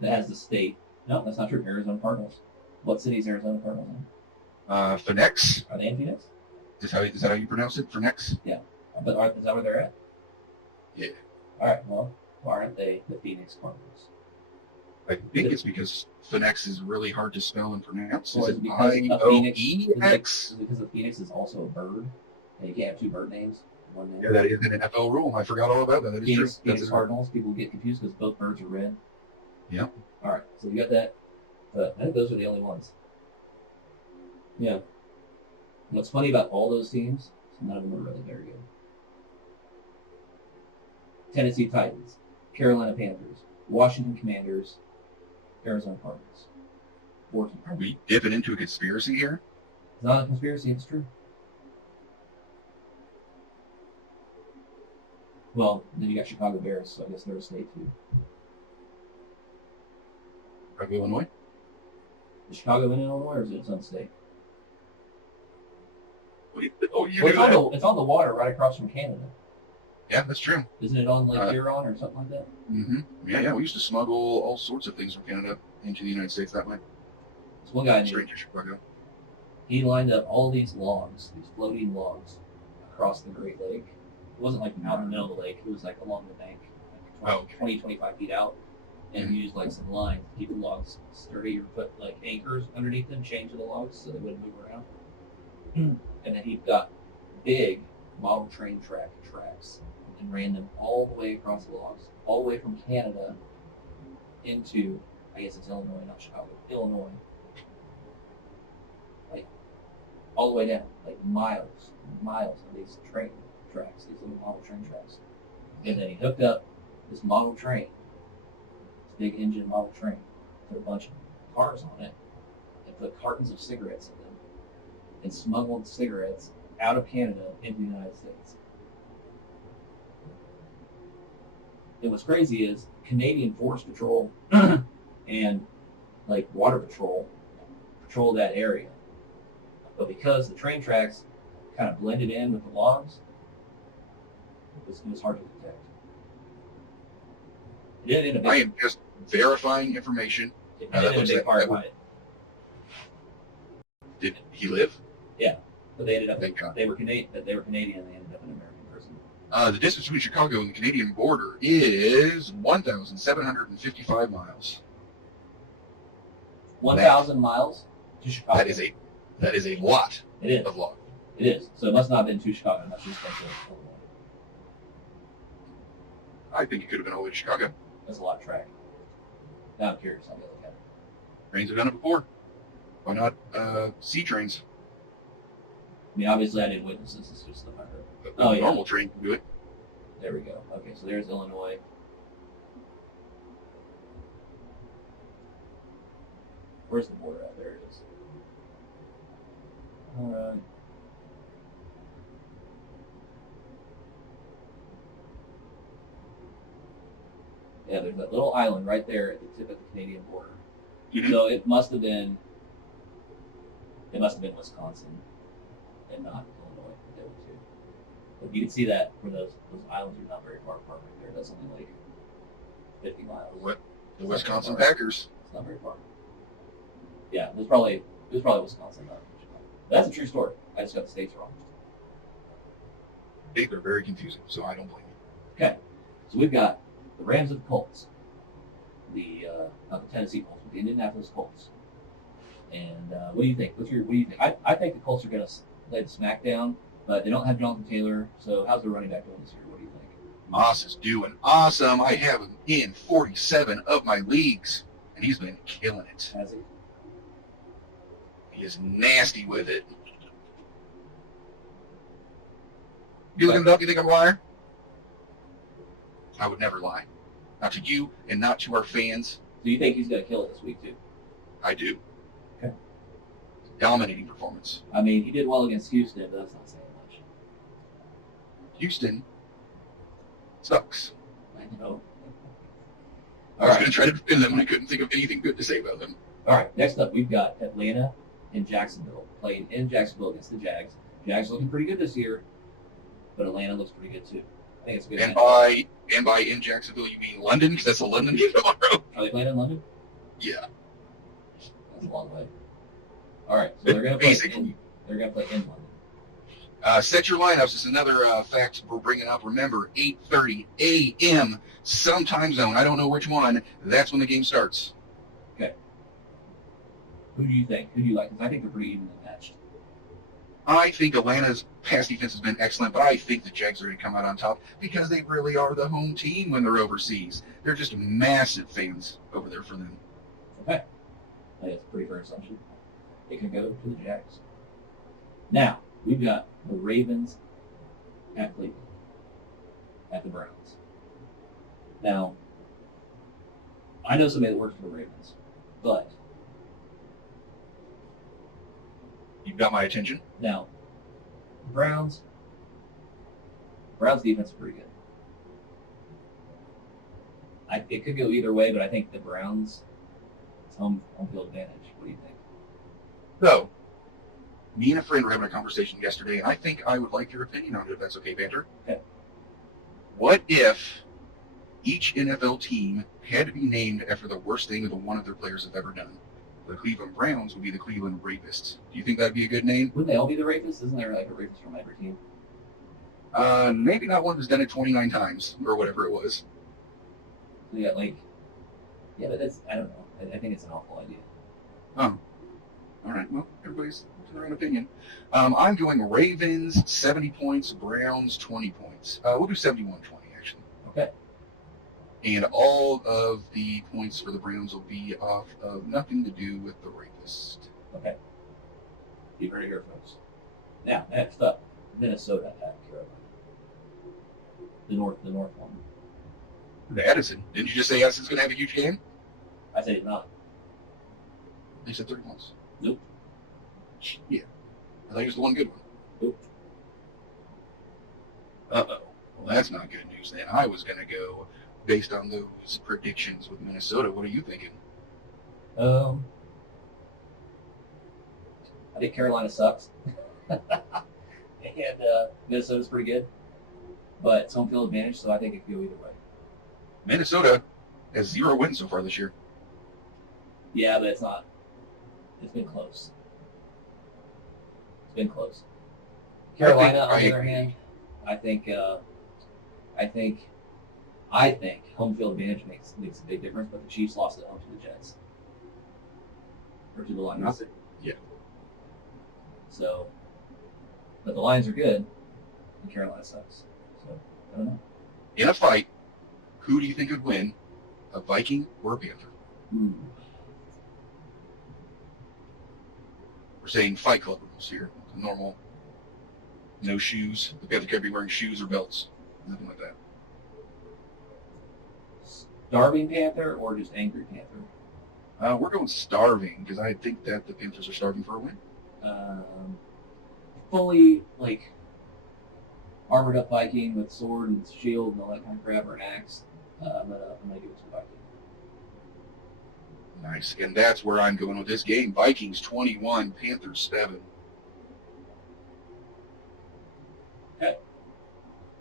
that has the state. No, that's not true. Arizona Cardinals. What city is Arizona Cardinals in? Phoenix. Are they in Phoenix? Is that how you pronounce it? Phoenix. But is that where they're at? Yeah. All right. Well, why aren't they the Phoenix Cardinals? I think it's because Phoenix is really hard to spell and pronounce. Or Is is it it because a phoenix? I-O-E-X? Is it because the Phoenix is also a bird, and you can't have two bird names in one name? Yeah, that is an NFL rule. I forgot all about that. That is Phoenix, true. Phoenix Cardinals. People get confused because both birds are red. Yep. All right. So you got that. But I think those are the only ones. Yeah. What's funny about all those teams is none of them are really very good. Tennessee Titans, Carolina Panthers, Washington Commanders, Arizona Cardinals. 14. Are we dipping into a conspiracy here? It's not a conspiracy, it's true. Well, then you got Chicago Bears, so I guess they're a state too. Are we Illinois? Is Chicago in Illinois or is it its own state? Oh, you Well, knew that. it's on the water right across from Canada. Yeah, that's true. Isn't it on Lake Huron or something like that? Mm-hmm. Yeah. We used to smuggle all sorts of things from Canada into the United States that way. There's one guy named Straight to Chicago. he lined up all these logs, these floating logs, across the Great Lake. It wasn't like out in the middle of the lake, it was like along the bank, like 20, 25 feet out. And he used like some line to keep the logs sturdy, or put like anchors underneath them, chained to the logs so they wouldn't move around. And then he got big model train tracks and ran them all the way across the logs, all the way from Canada into, I guess it's Illinois, not Chicago, Illinois. All the way down, like miles of these train tracks, these little model train tracks. And then he hooked up this model train, this big engine model train, put a bunch of cars on it, and put cartons of cigarettes in them, and smuggled cigarettes out of Canada into the United States. And what's crazy is Canadian Forest Patrol and like Water Patrol patrol that area. But because the train tracks kind of blended in with the logs. It was hard to detect. It didn't end up I am just verifying information. it that ended looks a big like- part that by it. Did he live? But they ended up Thank God. they were Canadian. They were Canadian. They ended up in American prison. The distance between Chicago and the Canadian border is 1,755 miles. 1,000 miles to Chicago. That is a lot It is. of log. It is. So it must not have been to Chicago. It must have just been to Illinois. I think it could have been all the way to Chicago. That's a lot of track. Now I'm curious. I'll be looking at it. Trains have done it before. Why not sea trains? I mean, obviously, I didn't witness this. It's just stuff I heard. A Oh, yeah. normal train can do it. There we go. Okay, so there's Illinois. Where's the border at? There it is. All right. Yeah, there's that little island right there at the tip of the Canadian border. Mhm. So it must have been Wisconsin and not Illinois. The other two. But you can see that where those islands are not very far apart right there. That's only like 50 miles. What? The It's not Wisconsin very far. Packers. It's not very far. Yeah, it was probably Wisconsin, not Chicago. That's a true story. I just got the states wrong. They're very confusing, so I don't blame you. Okay, so we've got the Rams and the Colts, not the Tennessee Colts, but the Indianapolis Colts. And what do you think? What do you think? I think the Colts are going to lay the smackdown, but they don't have Jonathan Taylor. So how's the running back doing this year? What do you think? Moss is doing awesome. I have him in 47 of my leagues, and he's been killing it. Has he? He is nasty with it. You looking it up? You think I'm a liar? I would never lie. Not to you and not to our fans. Do you think he's going to kill it this week too? I do. Okay. Dominating performance. I mean, he did well against Houston, but that's not saying much. Houston sucks. I know. I All was right. going to try to defend them, and I couldn't think of anything good to say about them. All right. Next up, we've got Atlanta and Jacksonville playing in Jacksonville against the Jags. Jags looking pretty good this year, but Atlanta looks pretty good too. I think it's a good. And matchup. by in Jacksonville, you mean London? Because that's a London game tomorrow. Are they playing in London? Yeah. That's a long way. All right, so they're going to play. Basically. They're going to play in London. Set your lineups. This is another fact we're bringing up. Remember, 8:30 a.m. some time zone. I don't know which one. That's when the game starts. Who do you think? Who do you like? Because I think they're pretty evenly matched. I think Atlanta's pass defense has been excellent, but I think the Jags are going to come out on top because they really are the home team when they're overseas. They're just massive fans over there for them. Okay, I think that's a pretty fair assumption. It can go to the Jags. Now we've got the Ravens at Cleveland, at the Browns. Now, I know somebody that works for the Ravens, but You've got my attention. now the Browns defense is pretty good. It could go either way, but I think the Browns it's home field advantage. What do you think? So, me and a friend were having a conversation yesterday, and I think I would like your opinion on it, if that's okay, Panter. Okay. What if each NFL team had to be named after the worst thing that one of their players have ever done? The Cleveland Browns would be the Cleveland Rapists. Do you think that'd be a good name? Wouldn't they all be the Ravens? Isn't there like a Ravens from every team? Maybe not one that's done it 29 times, or whatever it was. So you got like, yeah, but that's I don't know. I think it's an awful idea. Oh. All right, well, everybody's to their own opinion. I'm going Ravens, 70 points, Browns, 20 points. We'll do 71-20, actually. Okay. And all of the points for the Browns will be off of nothing to do with the rapist. Okay. Keep right here, folks. Now, next up, Minnesota at Carolina. The North one. The Addison. Didn't you just say Addison's going to have a huge game? I say it's not. They said 30 points. Nope. Yeah. I thought he was the one good one. Nope. Uh-oh. Well, that's not good news then. I was going to go based on those predictions with Minnesota. What are you thinking? I think Carolina sucks. and Minnesota's pretty good, but it's home field advantage, so I think it could go either way. Minnesota has 0 wins so far this year. Yeah, but it's not. It's been close. It's been close. Carolina, on the other hand, I think home field advantage makes a big difference, but the Chiefs lost at home to the Jets. Or to the Lions. Yeah. So, but the Lions are good, and Carolina sucks. So, I don't know. In a fight, who do you think would win, a Viking or a Panther? We're saying Fight Club rules here. Normal. No shoes. The Panther can't be wearing shoes or belts. Nothing like that. Starving Panther or just angry Panther? We're going starving because I think that the Panthers are starving for a win. Fully, like, armored up Viking with sword and shield and all that kind of crap, or an axe. I'm gonna give it to the Viking. Nice. And that's where I'm going with this game. Vikings 21, Panthers 7. Okay.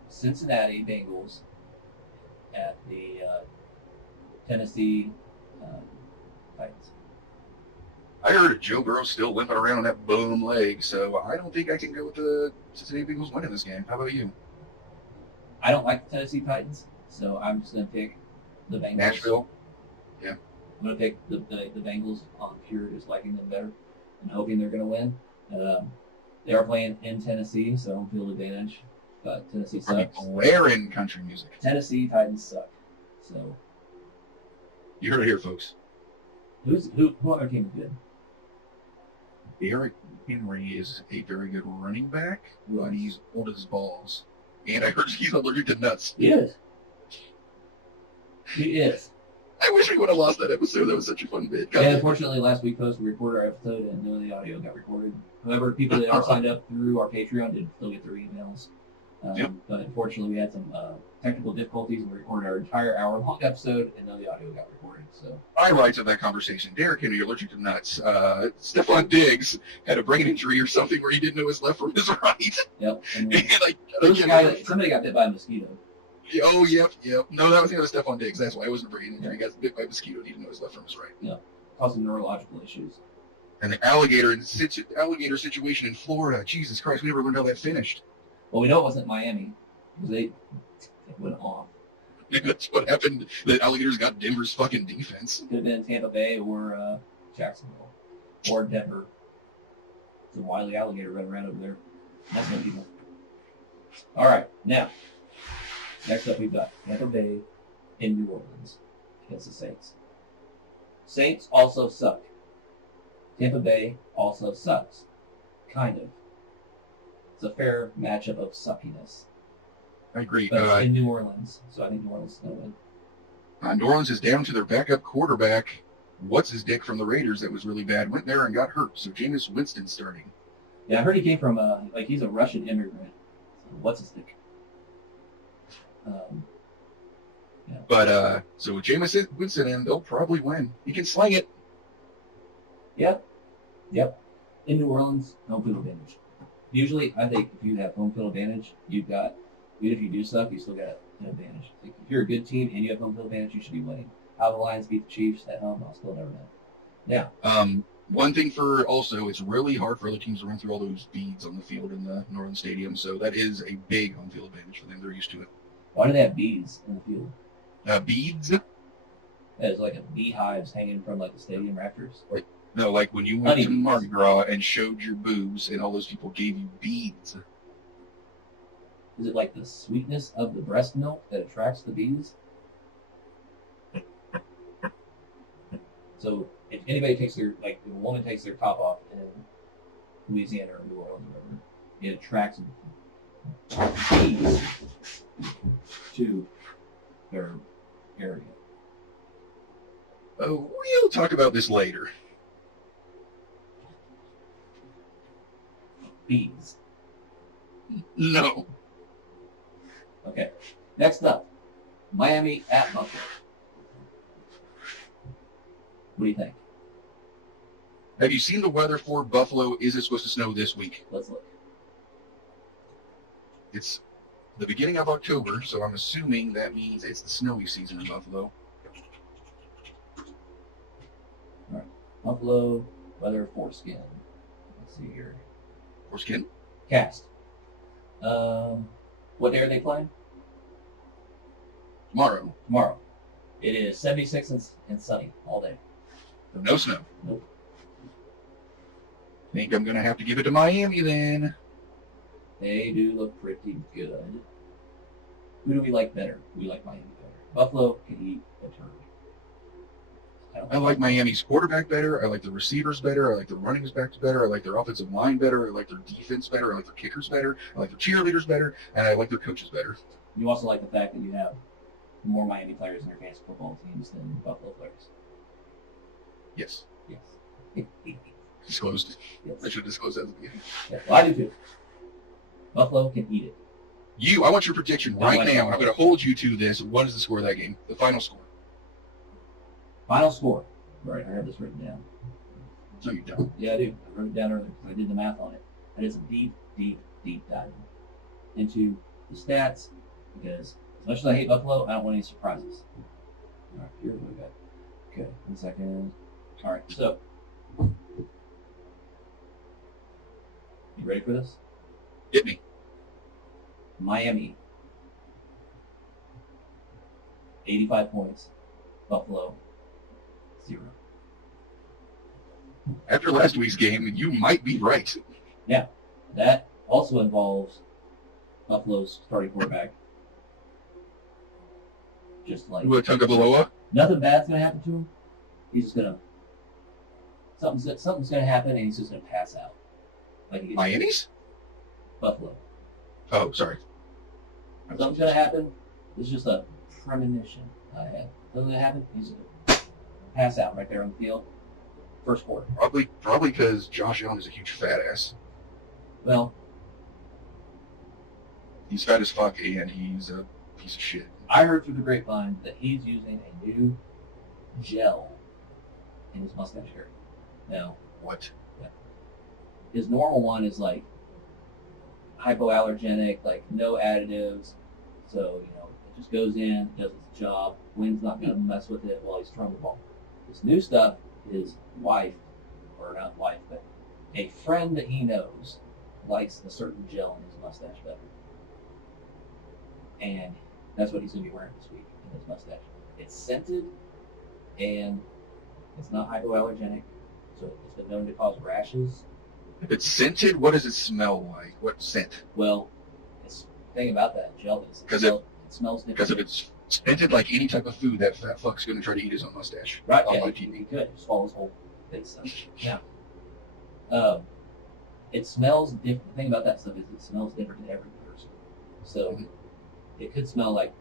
Cincinnati Bengals at the Tennessee Titans. I heard Joe Burrow's still limping around on that bum leg, so I don't think I can go with the Cincinnati Bengals winning this game. How about you? I don't like the Tennessee Titans, so I'm just going to pick the Bengals. Nashville? Yeah. I'm going to pick the Bengals on pure just liking them better and hoping they're going to win. They are playing in Tennessee, so home field advantage, but Tennessee sucks. Where in country music? Tennessee Titans suck. So you heard it here, folks. Who other team is good? Derrick Henry is a very good running back, but he's old as balls. And I heard he's allergic to nuts. He is. He is. I wish we would have lost that episode. That was such a fun bit. Yeah, unfortunately, last week we recorded our episode and none of the audio got recorded. However, people that are signed up through our Patreon did still get their emails. Yep. But unfortunately, we had some technical difficulties and we recorded our entire hour-long episode and none of the audio got recorded. So highlights of that conversation: Derrick Henry allergic to nuts. Stephon Diggs had a brain injury or something where he didn't know his left from his right. Yep. And And somebody got bit by a mosquito. Oh, yep. No, that was the other Stephon Diggs. That's why it wasn't a brain injury. He got bit by a mosquito and he didn't know his left from his right. Yeah. Causing neurological issues. And the alligator situation in Florida. Jesus Christ, we never learned how that finished. Well, we know it wasn't Miami because they went off. That's what happened. The alligators got Denver's fucking defense. Could have been Tampa Bay or Jacksonville or Denver. It's a wily alligator running around over there. That's no people. All right, now, next up we've got Tampa Bay in New Orleans against the Saints. Saints also suck. Tampa Bay also sucks. Kind of. It's a fair matchup of suckiness. I agree. But it's in New Orleans, so I think New Orleans is going to win. New Orleans is down to their backup quarterback. What's his dick from the Raiders that was really bad? Went there and got hurt. So Jameis Winston starting. Yeah, I heard he came from, he's a Russian immigrant. So what's his dick? Yeah. But, so with Jameis Winston in, they'll probably win. He can sling it. Yep. In New Orleans, home field advantage. Usually, I think if you have home field advantage, you've got, even if you do suck, you still got an advantage. Like, if you're a good team and you have home field advantage, you should be winning. How the Lions beat the Chiefs at home, I'll still never know. Now, one thing for also, it's really hard for other teams to run through all those beads on the field in the Northern Stadium, so that is a big home field advantage for them. They're used to it. Why do they have bees in the field? Beads? It's like a beehives hanging from like the stadium rafters. No, like when you went to Mardi Gras and showed your boobs and all those people gave you beads. Is it like the sweetness of the breast milk that attracts the bees? So if anybody takes their, like if a woman takes their top off in Louisiana or New Orleans or whatever, it attracts bees to their area. Oh, we'll talk about this later. Bees. No. Okay. Next up, Miami at Buffalo. What do you think? Have you seen the weather for Buffalo? Is it supposed to snow this week? Let's look. It's the beginning of October, so I'm assuming that means it's the snowy season in Buffalo. All right. Buffalo weather foreskin. Let's see here. Foreskin? Cast. What day are they playing? Tomorrow. Tomorrow. It is 76 and sunny all day. No snow. Nope. Think I'm going to have to give it to Miami then. They do look pretty good. Who do we like better? We like Miami better. Buffalo can eat a turd. I like Miami's quarterback better. I like the receivers better. I like the running backs better. I like their offensive line better. I like their defense better. I like their kickers better. I like their cheerleaders better. And I like their coaches better. You also like the fact that you have more Miami players in your fantasy football teams than Buffalo players. Yes. Yes. Disclosed. Yes. I should disclose that at the beginning. Yeah, well, I do too. Buffalo can eat it. I want your prediction right now. I'm going to hold you to this. What is the score of that game? The final score. Final score. Right, I have this written down. No, you don't. Yeah, I do. I wrote it down earlier because I did the math on it. And it's a deep, deep, deep dive into the stats because as much as I hate Buffalo, I don't want any surprises. All right, here we go. Okay, 1 second. All right, so you ready for this? Hit me. Miami, 85 points. Buffalo, 0. After last week's game, you might be right. Yeah, that also involves Buffalo's starting quarterback. Just like Tua Tagovailoa. nothing bad's gonna happen to him. He's just gonna something's gonna happen, and he's just gonna pass out. Like he gets Miami's? Buffalo. Oh, sorry. Something's gonna happen. It's just a premonition I have. Something's gonna happen. He's gonna pass out right there on the field. First quarter. Probably because Josh Allen is a huge fat ass. Well, He's fat as fuck, and he's a piece of shit. I heard through the grapevine that he's using a new gel in his mustache area. Now, What? his normal one is like hypoallergenic, like no additives. So, it just goes in, does its job. Wind's not going to mess with it while he's throwing the ball. This new stuff, his wife, or not wife, but a friend that he knows likes a certain gel in his mustache better. And that's what he's going to be wearing this week in his mustache. It's scented, and it's not hypoallergenic, so it's been known to cause rashes. If it's scented, what does it smell like? What scent? Well, the thing about that gel is Because it smells different. Because if it's scented like any type of food, that fat fuck's going to try to eat his own mustache. right, On yeah, my he TV. could just swallow his whole face. Yeah. It smells different. The thing about that stuff is it smells different to every person. So Mhm. it could smell like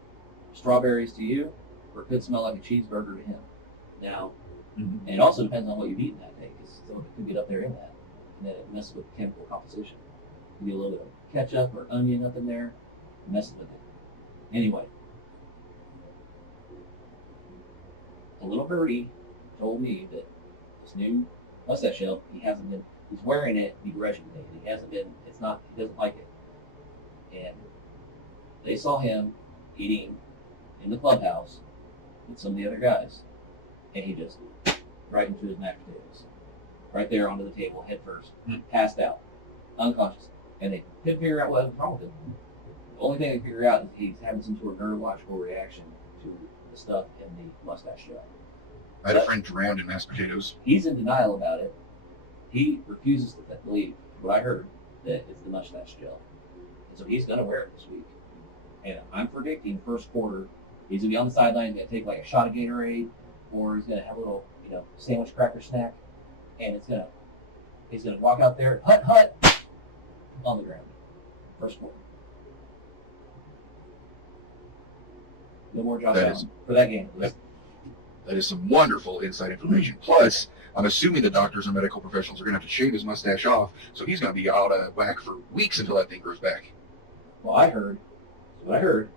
strawberries to you, or it could smell like a cheeseburger to him. Now, Mhm. and it also depends on what you've eaten that day, because some of it could get up there in that, and then it messes with the chemical composition. You get a little bit of ketchup or onion up in there, it messes with it. Anyway, a little birdie told me that this new mustache gel, he's wearing it begrudgingly. He hasn't been, he doesn't like it. And they saw him eating in the clubhouse with some of the other guys, and he just right into his mashed potatoes, right there onto the table, head first, passed out, unconscious, and they couldn't figure out what was wrong with him. The only thing they could figure out is he's having some sort of neurological reaction to the stuff in the mustache gel. I had a friend drowned in mashed potatoes. He's in denial about it. He refuses to believe what I heard, that it's the mustache gel, and so he's going to wear it this week. And I'm predicting first quarter, he's going to be on the sideline, he's going to take like a shot of Gatorade, or he's going to have a little, sandwich cracker snack, and he's going to walk out there, hut, on the ground. First quarter. No more Josh Allen for that game. That is some wonderful inside information. Plus, I'm assuming the doctors and medical professionals are going to have to shave his mustache off, so he's going to be out of whack for weeks until that thing grows back. Well, I heard that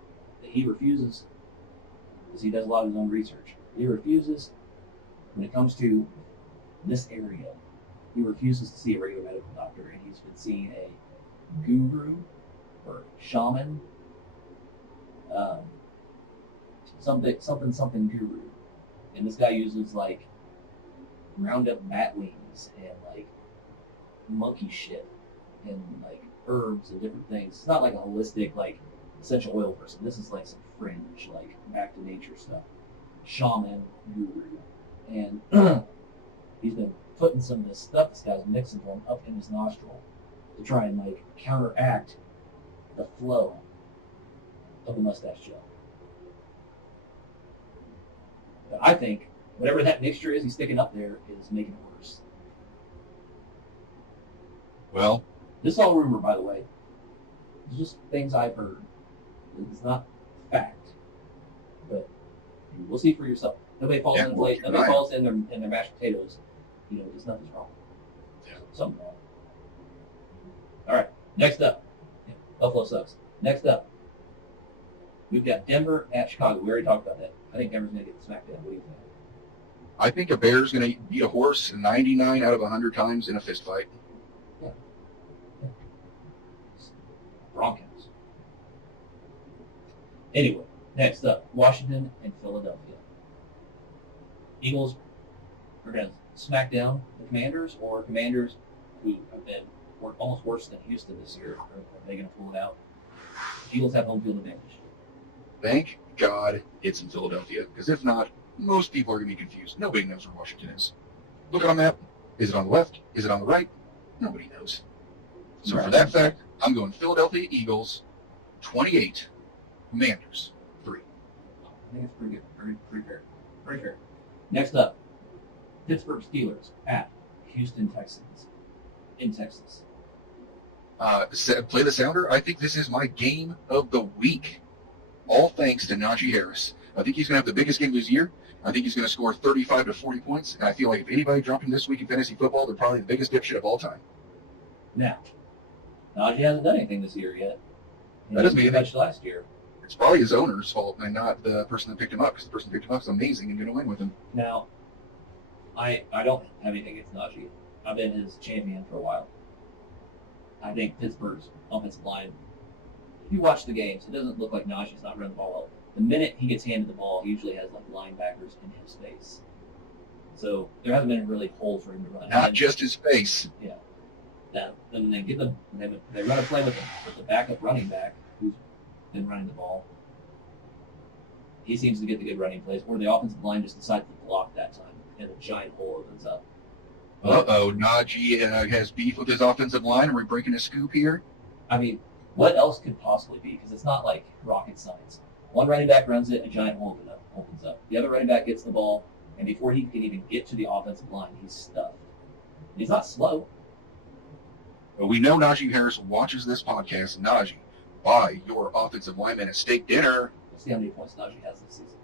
he refuses, because he does a lot of his own research. He refuses, when it comes to this area, he refuses to see a regular medical doctor, and he's been seeing a guru or shaman, something guru, and this guy uses like Roundup bat wings and like monkey shit and like herbs and different things. It's not like a holistic like essential oil person. This is like some fringe, like back to nature stuff. Shaman guru, and he's been putting some of this stuff this guy's mixing for him up in his nostril to try and like counteract the flow of the mustache gel. But I think whatever that mixture is he's sticking up there is making it worse. Well, This is all rumor, by the way. It's just things I've heard. It's not fact, but we'll see for yourself. Nobody falls in a plate. Nobody falls in their mashed potatoes. You know, just nothing's wrong. Yeah. Something wrong. All right. Next up, Buffalo sucks. Next up, we've got Denver at Chicago. We already talked about that. I think Denver's going to get smacked down. What do you think? I think a bear's going to beat a horse 99 out of 100 times in a fist fight. Yeah. Broncos. Anyway, next up, Washington and Philadelphia. Eagles are going to smack down the Commanders, or Commanders, who have been almost worse than Houston this year. Are they going to pull it out? Eagles have home field advantage. Thank God it's in Philadelphia, because if not, most people are going to be confused. Nobody knows where Washington is. Look on a map. Is it on the left? Is it on the right? Nobody knows. So for that fact, I'm going Philadelphia Eagles 28, Commanders 3. I think it's pretty good. Pretty fair. Pretty fair. Next up, Pittsburgh Steelers at Houston Texans in Texas. Play the sounder. I think this is my game of the week. All thanks to Najee Harris. I think he's going to have the biggest game of his year. I think he's going to score 35 to 40 points. And I feel like if anybody dropped him this week in fantasy football, they're probably the biggest dipshit of all time. Now, Najee hasn't done anything this year yet. That doesn't mean much last year. It's probably his owner's fault and not the person that picked him up, because the person that picked him up is amazing and going to win with him. Now, I don't have anything against Najee. I've been his champion for a while. I think Pittsburgh's offensive line, if you watch the games, it doesn't look like Najee's not running the ball well. The minute he gets handed the ball, he usually has like linebackers in his face. So there hasn't been really holes for him to run. Not just his face. Yeah. Now, then they give them, they run a play with the backup running back who's been running the ball. He seems to get the good running plays, or the offensive line just decides to block that time, and a giant hole opens up. Uh-oh, Najee has beef with his offensive line. Are we breaking a scoop here? I mean, what else could possibly be? Because it's not like rocket science. One running back runs it, a giant hole opens up. The other running back gets the ball, and before he can even get to the offensive line, he's stuffed. He's not slow. Well, we know Najee Harris watches this podcast. Najee, buy your offensive lineman a steak dinner. Let's see how many points Najee has this season.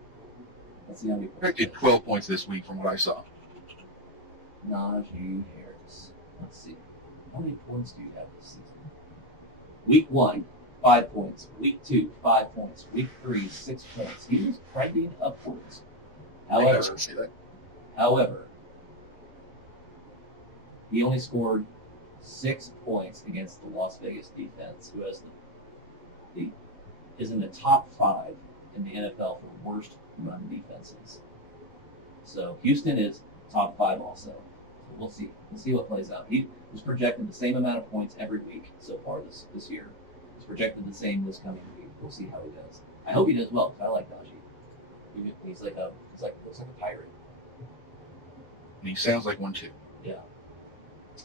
Let's see how many points. Predicted 12 points this week from what I saw. Najee Harris. Let's see. How many points do you have this season? Week 1, 5 points. Week 2, 5 points. Week 3, 6 points. He was trending upwards. However, he only scored 6 points against the Las Vegas defense, who has is in the top 5 in the NFL for worst run defenses. So Houston is top 5 also. So we'll see. We'll see what plays out. He was projected the same amount of points every week so far this year. He's projected the same this coming week. We'll see how he does. I hope he does well, because I like Najee. He's looks like a pirate. And he sounds like one too. Yeah.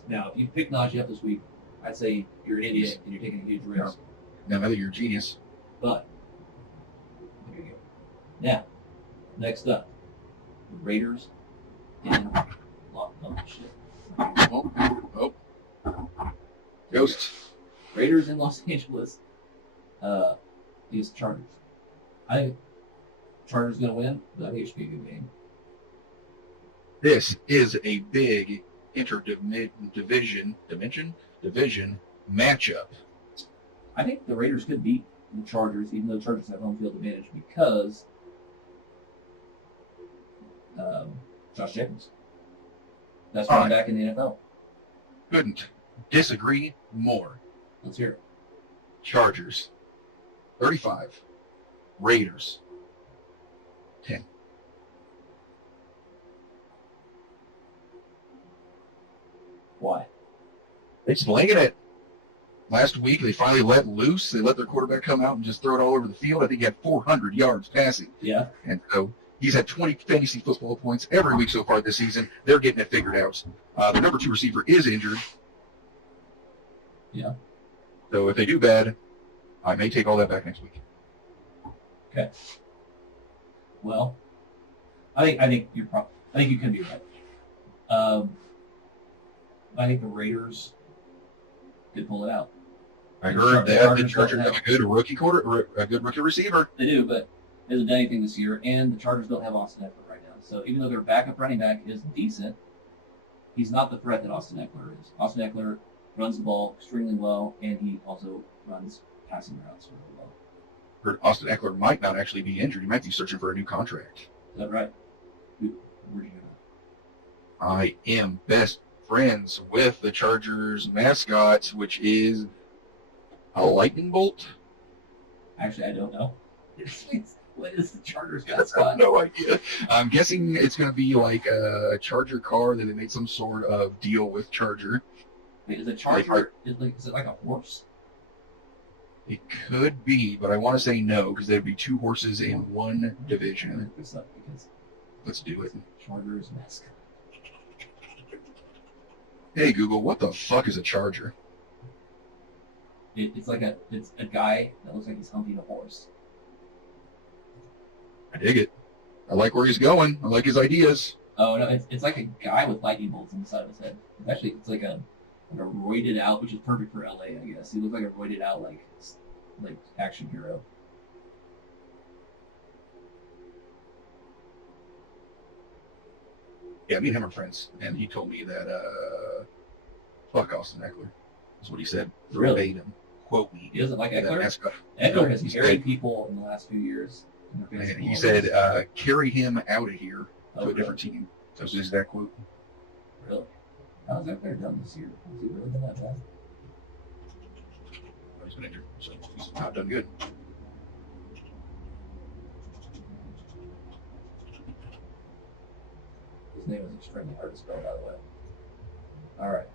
Now, if you pick Najee up this week, I'd say you're an idiot and you're taking a huge risk. Now, whether you're a genius. But there you go. Now, next up, the Raiders and Ghost. Raiders in Los Angeles. These Chargers. I think Chargers going to win, but I think it should be a good game. This is a big division matchup. I think the Raiders could beat the Chargers, even though the Chargers have home field advantage, because Josh Jacobs. Best running back in the NFL. Couldn't disagree more. Let's hear it. Chargers, 35. Raiders, 10. Why? They're just laying it. Last week, they finally let loose. They let their quarterback come out and just throw it all over the field. I think he had 400 yards passing. Yeah. And so he's had 20 fantasy football points every week so far this season. They're getting it figured out. The number 2 receiver is injured. Yeah. So if they do bad, I may take all that back next week. Okay. Well, I think you can be right. I think the Raiders could pull it out. I heard that the Chargers have a good rookie receiver. They do, but they hasn't done anything this year, and the Chargers don't have Austin Eckler right now. So even though their backup running back is decent, he's not the threat that Austin Eckler is. Austin Eckler runs the ball extremely well, and he also runs passing routes really well. Heard Austin Eckler might not actually be injured. He might be searching for a new contract. Is that right? Where'd you go? I am best friends with the Chargers mascot, which is a lightning bolt. Actually, I don't know. What is the Chargers I mascot? have no idea. I'm guessing it's going to be like a Charger car that they made some sort of deal with Charger. Wait, is a Charger? Is it like a horse? It could be, but I want to say no because there'd be 2 horses in one I'm gonna division. look this up because Let's do it. Chargers mascot. Hey Google, what the fuck is a Charger? It's a guy that looks like he's humping a horse. I dig it. I like where he's going. I like his ideas. Oh no, it's like a guy with lightning bolts on the side of his head. It's like a roided out, which is perfect for LA, I guess. He looks like a roided out like action hero. Yeah, me and him are friends, and he told me that fuck Austin Eckler. That's what he said. Really? Verbatim. Quote me. He doesn't like That Eckler? mascot. Eckler has He carried said- people in the last few years. And he said, carry him out of here to Oh, a different team. That was his exact quote. Really? How's Eckler done this year? Has he really done that bad? He's been injured, so he's not done good. His name is extremely hard to spell, by the way. All right.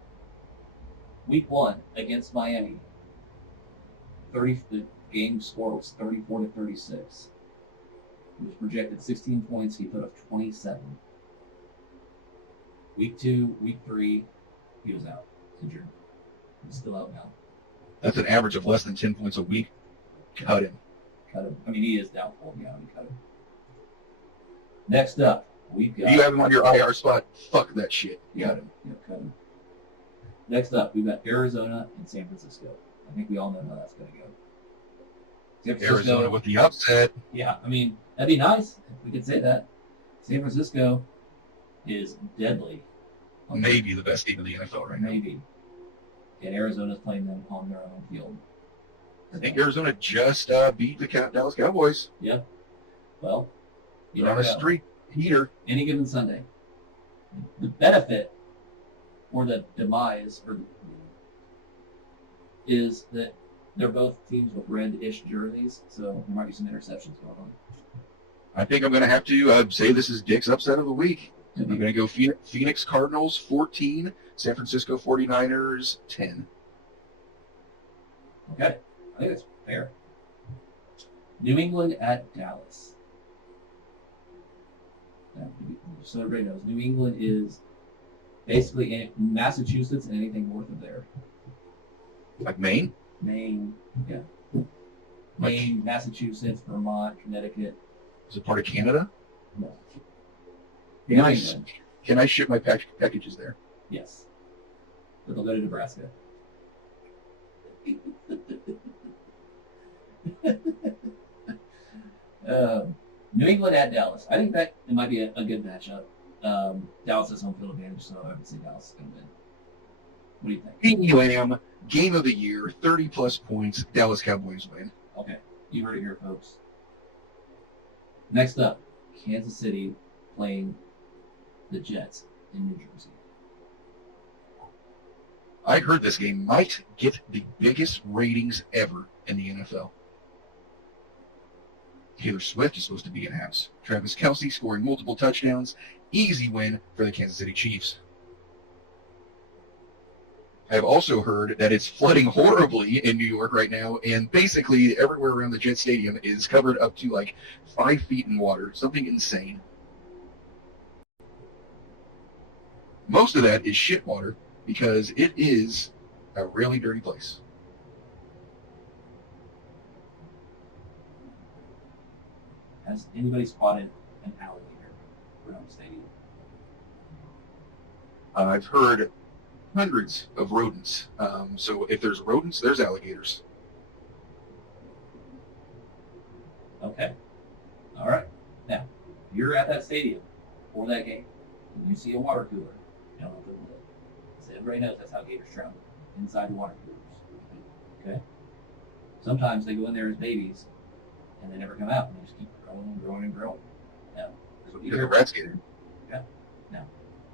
Week 1 against Miami. The game score was 34-36. He was projected 16 points. He put up 27. Week 2, week 3, he was out. Injured. He's still out now. That's an average of less than 10 points a week. Cut him. Cut him. I mean, he is doubtful. Yeah, we cut him. Next up, we've got. You have him on your IR spot. Fuck that shit. Cut him. Yeah, cut him. Next up, we've got Arizona and San Francisco. I think we all know how that's going to go. San Francisco, Arizona with the upset. yeah, I mean, that'd be nice if we could say that. San Francisco is deadly. Maybe the best team in the NFL right now. Maybe. And Arizona's playing them on their own field. I think Arizona just beat the Dallas Cowboys. Yep. Well, you They're on never a know. streak heater. Any given Sunday. The benefit or the demise is that they're both teams with red-ish jerseys, so there might be some interceptions going on. I think I'm going to have to say this is Dick's upset of the week. I'm going to go Phoenix Cardinals 14, San Francisco 49ers 10. Okay, I think that's fair. New England at Dallas. Now, so everybody knows, New England is basically in Massachusetts and anything north of there. Like Maine? Maine, yeah. Maine, Massachusetts, Vermont, Connecticut. Is it part of Canada? No. Can New I, England, can I ship my packages there? yes. But they'll go to Nebraska. New England at Dallas. I think that it might be a good matchup. Dallas has home field advantage, so I would say Dallas is going to win. What do you think? Beanie Lamb, game of the year, 30-plus points, Dallas Cowboys win. Okay, you heard it here, folks. Next up, Kansas City playing the Jets in New Jersey. I heard this game might get the biggest ratings ever in the NFL. Taylor Swift is supposed to be in house. Travis Kelce scoring multiple touchdowns. Easy win for the Kansas City Chiefs. I've also heard that it's flooding horribly in New York right now, and basically everywhere around the Jet Stadium is covered up to like 5 feet in water. Something insane. Most of that is shit water because it is a really dirty place. Has anybody spotted an alligator around the stadium? I've heard hundreds of rodents. So if there's rodents, there's alligators. Okay. All right. Now, you're at that stadium for that game, and you see a water cooler. You don't open the lid. So everybody knows that's how gators travel, inside the water coolers. Okay? Sometimes they go in there as babies, and they never come out, and they just keep growing and growing and growing. Now, Because the rats get in. Okay? Now,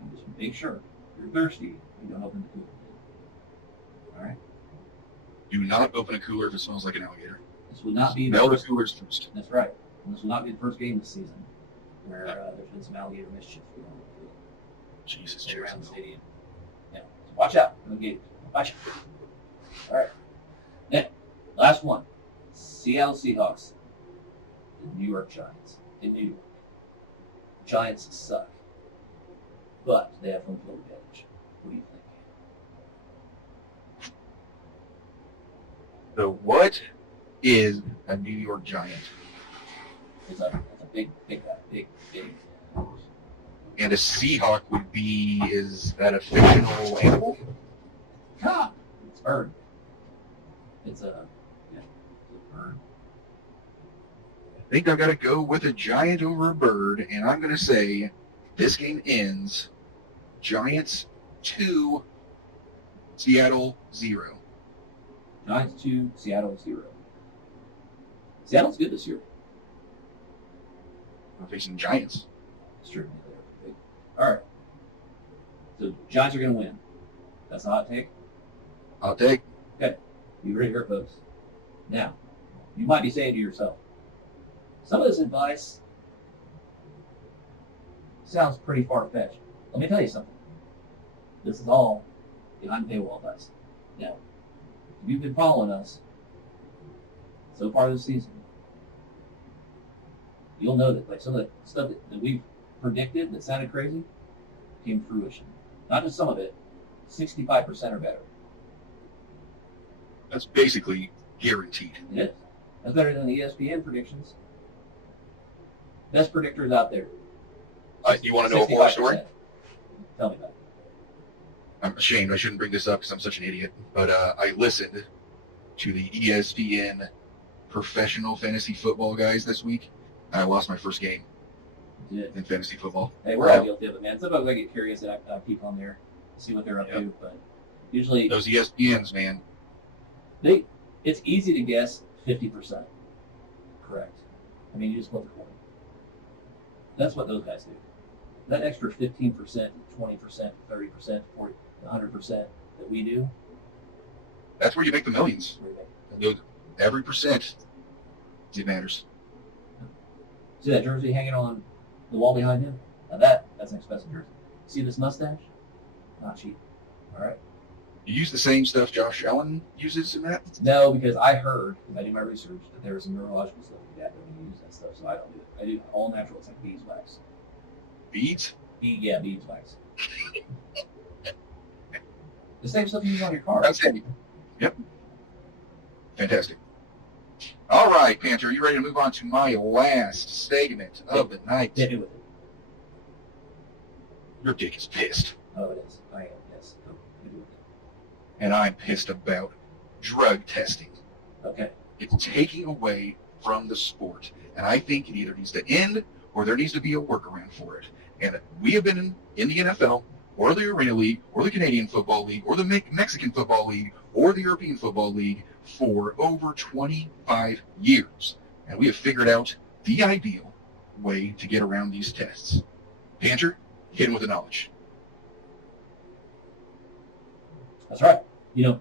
you just make sure you're thirsty, you don't open the cooler. All right? Do not open a cooler if it smells like an alligator. This would not be the Smell the first. coolers first. That's right. And this will not be the first game this season where there's been some alligator mischief going on Jesus, around the Jason. stadium. Yeah. So watch out. No gators. Watch out. All right. Now, last one. Seattle Seahawks. The New York Giants. In New York. Giants suck. But they have home field advantage. What do you think? So what is a New York Giant? It's a big guy. Big. And a Seahawk would be, is that a fictional animal? Ah, it's a bird. It's a bird. I think I've got to go with a giant over a bird, and I'm going to say this game ends Giants 2, Seattle 0. Giants 2, Seattle 0. Seattle's good this year. We're facing Giants. It's true. All right. So Giants are going to win. That's a hot take. I'll take. Okay. You ready here, folks? Now, you might be saying to yourself, some of this advice sounds pretty far-fetched. Let me tell you something. This is all behind paywall advice. Now, if you've been following us so far this season, you'll know that like some of the stuff that we've predicted that sounded crazy came to fruition. Not just some of it, 65% or better. That's basically guaranteed. It is. That's better than the ESPN predictions. Best predictors out there. You want to know a horror 65%. story? Tell me about it. I'm ashamed. I shouldn't bring this up because I'm such an idiot. But I listened to the ESPN professional fantasy football guys this week. And I lost my first game Yeah. in fantasy football. Hey, we're all guilty of it, man. Sometimes I get curious and I peek on there, see what they're up to. But usually, Those ESPNs, man. it's easy to guess 50%. Correct. I mean, you just flip the coin. That's what those guys do. That extra 15%, 20%, 30%, 40%, 100% that we do, That's where you make the millions. where you make. Every percent, it matters. See that jersey hanging on the wall behind him? Now that's an expensive jersey. See this mustache? Not cheap. All right. You use the same stuff Josh Allen uses in that? No, because I heard, when I do my research, that there was some neurological stuff with that when you use that stuff, so I don't do it. I do all natural. It's like beeswax. Beads? Beeswax. The same stuff you use on your car. That's heavy. Yep. Fantastic. All right, Panter, you ready to move on to my last segment of the night? Hit me with it. Your dick is pissed. Oh, it is. I am, yes. Go. Hit me with it. And I'm pissed about drug testing. Okay. It's taking away from the sport. And I think it either needs to end or there needs to be a workaround for it. And we have been in the NFL or the Arena League or the Canadian Football League or the Mexican Football League or the European Football League for over 25 years. And we have figured out the ideal way to get around these tests. Panter, hit him with the knowledge. That's right. You know,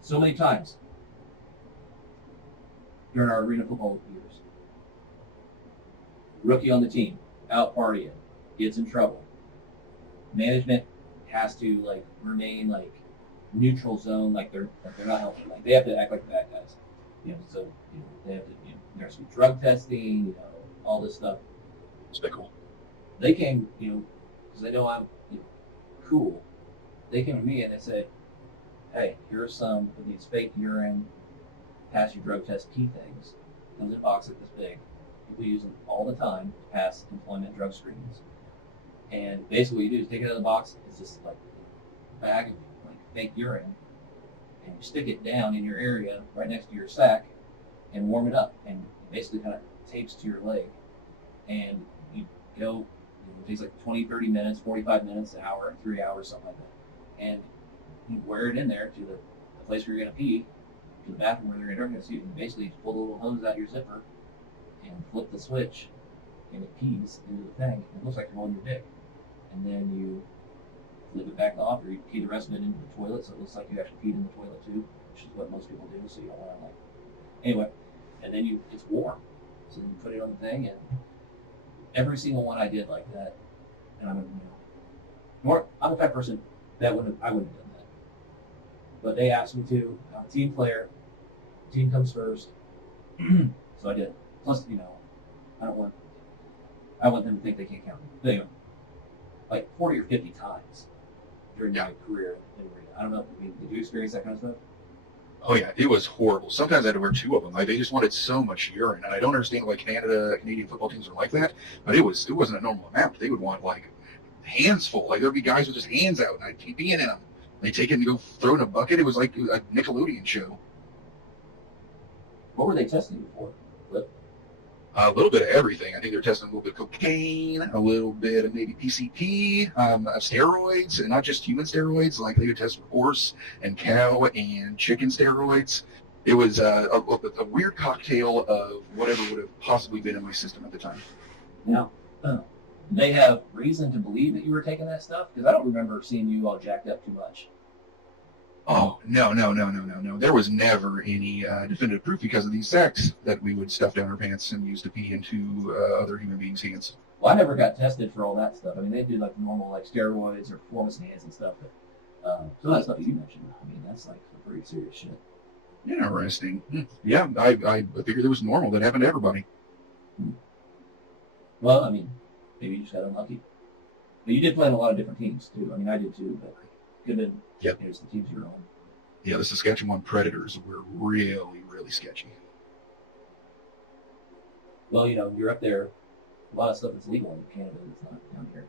so many times during our arena football years. Rookie on the team, out partying, gets in trouble. Management has to like remain like neutral zone, like they're not helping. Like they have to act like the bad guys. So they have to there has to be drug testing, all this stuff. Despicable. They came, because they know I'm cool. They came to me and they said, "Hey, here's some of these fake urine, pass your drug test key things. Comes in a box like this big. People use them all the time to pass employment drug screenings. And basically, what you do is take it out of the box. It's just like a bag of like fake urine, and you stick it down in your area right next to your sack, and warm it up, and it basically kind of tapes to your leg, and you go. It takes like 20, 30 minutes, 45 minutes, an hour, 3 hours, something like that, and you wear it in there to the place where you're going to pee, to the bathroom where you're going to drink it. So you can basically pull the little hose out your zipper and flip the switch, and it pees into the thing. It looks like you're holding your dick. And then you flip it back off, or you pee the rest of it into the toilet, so it looks like you actually peed in the toilet too, which is what most people do, so you don't want to like... Anyway, and then it's warm. So then you put it on the thing, and every single one I did like that, and I'm a fat person, I wouldn't have done that. But they asked me to. I'm a team player. Team comes first. So I did. Plus, I want them to think they can't count me. But anyway, like 40 or 50 times during my career in arena. I don't know. Did you experience that kind of stuff? Oh yeah, it was horrible. Sometimes I had to wear two of them. Like they just wanted so much urine, and I don't understand why Canadian football teams are like that. But it wasn't a normal amount. They would want like hands full. Like there'd be guys with just hands out, and I'd keep being in them. They take it and go throw it in a bucket. It was like a Nickelodeon show. What were they testing you for? Flip? A little bit of everything. I think they're testing a little bit of cocaine, a little bit of maybe PCP, steroids, and not just human steroids. Like they would test for horse and cow and chicken steroids. It was a weird cocktail of whatever would have possibly been in my system at the time. Now, they have reason to believe that you were taking that stuff? Because I don't remember seeing you all jacked up too much. Oh, no. There was never any definitive proof because of these sacks that we would stuff down our pants and use to pee into other human beings' hands. Well, I never got tested for all that stuff. I mean, they do like normal like steroids or performance enhancers and stuff. But so that stuff you mentioned, I mean, that's like some pretty serious shit. Interesting. Yeah, I figured it was normal. That happened to everybody. Well, I mean, maybe you just got unlucky. But you did play on a lot of different teams, too. I mean, I did, too. But could have been, here's the teams you're on. Yeah, the Saskatchewan Predators were really, really sketchy. Well, you're up there. A lot of stuff that's legal in Canada that's not down here.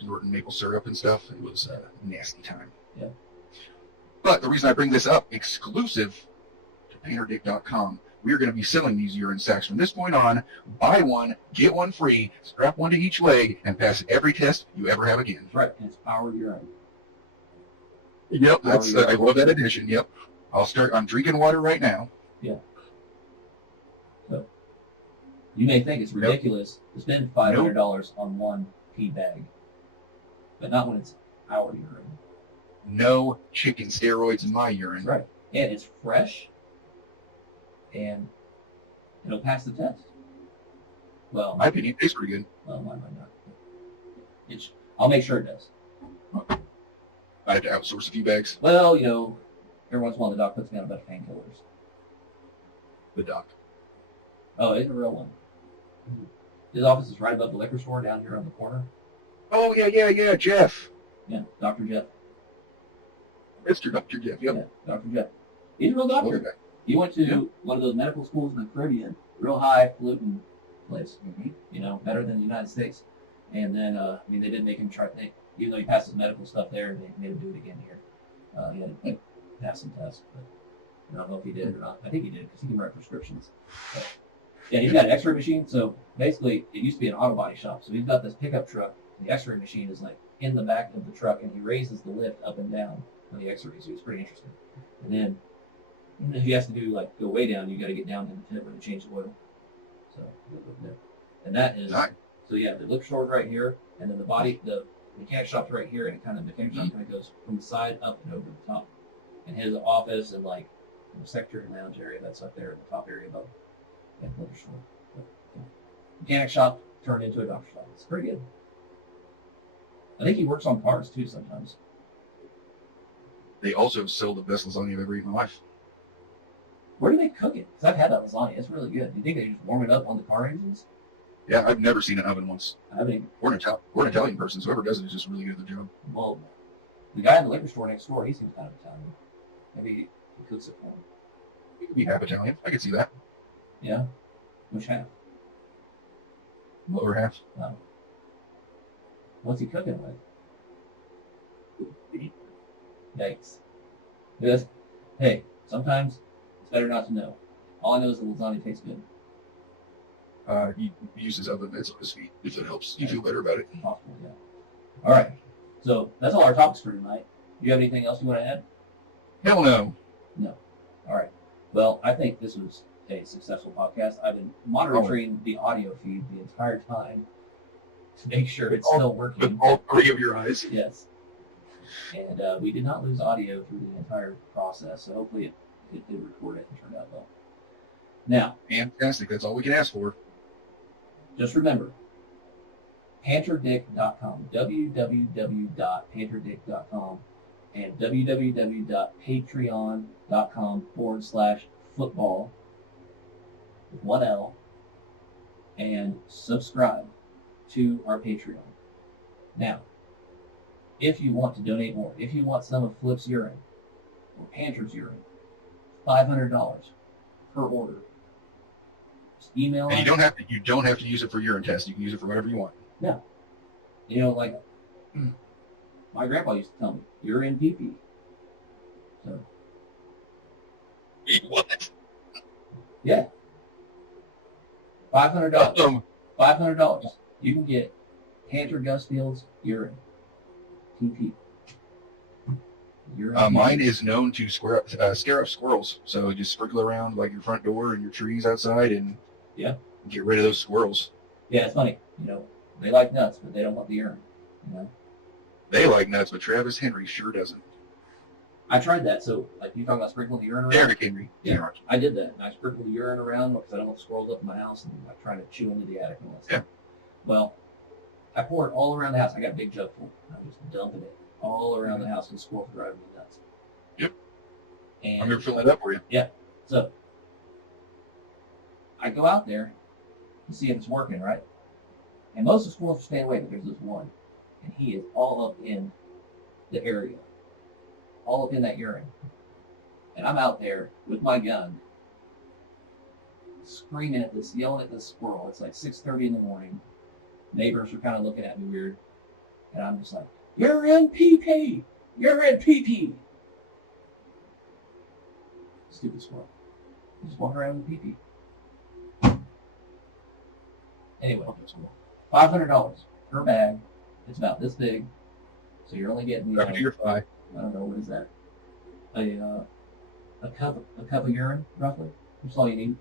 Snorting maple syrup and stuff. It was a nasty time. Yeah. But the reason I bring this up, exclusive to PainterDick.com, we are going to be selling these urine sacks from this point on. Buy one, get one free, strap one to each leg, and pass every test you ever have again. That's right, and it's powered urine. Yep, I love that addition. Yep. I'm drinking water right now. Yeah. So, you may think it's ridiculous to spend $500 on one pee bag, but not when it's our urine. No chicken steroids in my urine. Right. And it's fresh, and it'll pass the test. Well, in my opinion, it tastes pretty good. Well, mine might not. I'll make sure it does. I had to outsource a few bags. Well, every once in a while the doc puts me on a bunch of painkillers. The doc. Oh, it's a real one. His office is right above the liquor store down here on the corner. Oh, yeah, Jeff. Yeah, Dr. Jeff. Mr. Dr. Jeff, yep. Yeah, Dr. Jeff. He's a real doctor. Okay. He went to one of those medical schools in the Caribbean, real high-falutin place, better than the United States. And then, they didn't make him try, even though he passed his medical stuff there, they made him do it again here. He had to pass some tests, but I don't know if he did or not. I think he did, because he can write prescriptions. But, yeah, he's got an x-ray machine, so basically, it used to be an auto body shop. So he's got this pickup truck, the x-ray machine is like in the back of the truck, and he raises the lift up and down on the x-ray, so it's pretty interesting. And then, if he has to go way down, you got to get down to the tip where they change the oil. So, and that is, so yeah, the lift short right here, and then the mechanic shop's right here, and the mechanic shop kind of goes from the side up and over the top. And his office and the secretary lounge area. That's up there in the top area above the liquor store. But, mechanic shop turned into a doctor shop. It's pretty good. I think he works on cars too sometimes. They also sell the best lasagna I've ever eaten in my life. Where do they cook it? Because I've had that lasagna. It's really good. Do you think they just warm it up on the car engines? Yeah, I've never seen an oven once. I haven't even. We're an Italian person, so whoever does it is just really good at the job. Well, the guy in the liquor store next door, he seems kind of Italian. Maybe he cooks it for him. You could be half Italian. I could see that. Yeah? Which half? Lower half. No. What's he cooking with? Yikes. Yes. Hey, sometimes it's better not to know. All I know is the lasagna tastes good. He uses oven mitts on his feet, if that helps you feel better about it. Possible, yeah. All right. So that's all our topics for tonight. Do you have anything else you want to add? Hell no. No. All right. Well, I think this was a successful podcast. I've been monitoring the audio feed the entire time to make sure it's still working. With all three of your eyes. Yes. And we did not lose audio through the entire process, so hopefully it did record it and turned out well. Now, Fantastic. That's all we can ask for. just remember, panterdick.com, www.panterdick.com, and www.patreon.com/football with one L, and subscribe to our Patreon. Now, if you want to donate more, if you want some of Flip's urine or Panter's urine, $500 per order. Just email And us. you don't have to use it for urine test. You can use it for whatever you want. You know, like my grandpa used to tell me, you're in pee-pee. So, What? yeah. $500. Um, $500. You can get Panter Gusfield's urine. PP. Urine. mine is known to scare up squirrels. So you just sprinkle around like your front door and your trees outside and Yeah. get rid of those squirrels. Yeah, it's funny. You know, they like nuts, but they don't want the urine. You know, They like nuts, but Travis Henry sure doesn't. I tried that. So, like you talking about sprinkling the urine around? Derrick Henry. Yeah. I did that. And I sprinkled the urine around because I don't want the squirrels up in my house and like trying to chew into the attic and all that stuff. Well, I pour it all around the house. I got a big jug full. I'm just dumping it all around the house and squirrels are driving me nuts. Yep. And I'm going to fill that up for you. so I go out there to see if it's working, right? And most of the squirrels are staying away, but there's this one. And he is all up in the area. All up in that urine. And I'm out there with my gun, screaming at this, yelling at this squirrel. It's like 6:30 in the morning. Neighbors are kind of looking at me weird. And I'm just like, you're in pee-pee! You're in pee-pee! Stupid squirrel. He just walking around with pee-pee. Anyway, $500 per bag. It's about this big. So you're only getting, Grab it to your thigh. I don't know, what is that? A cup of urine, roughly. That's all you need.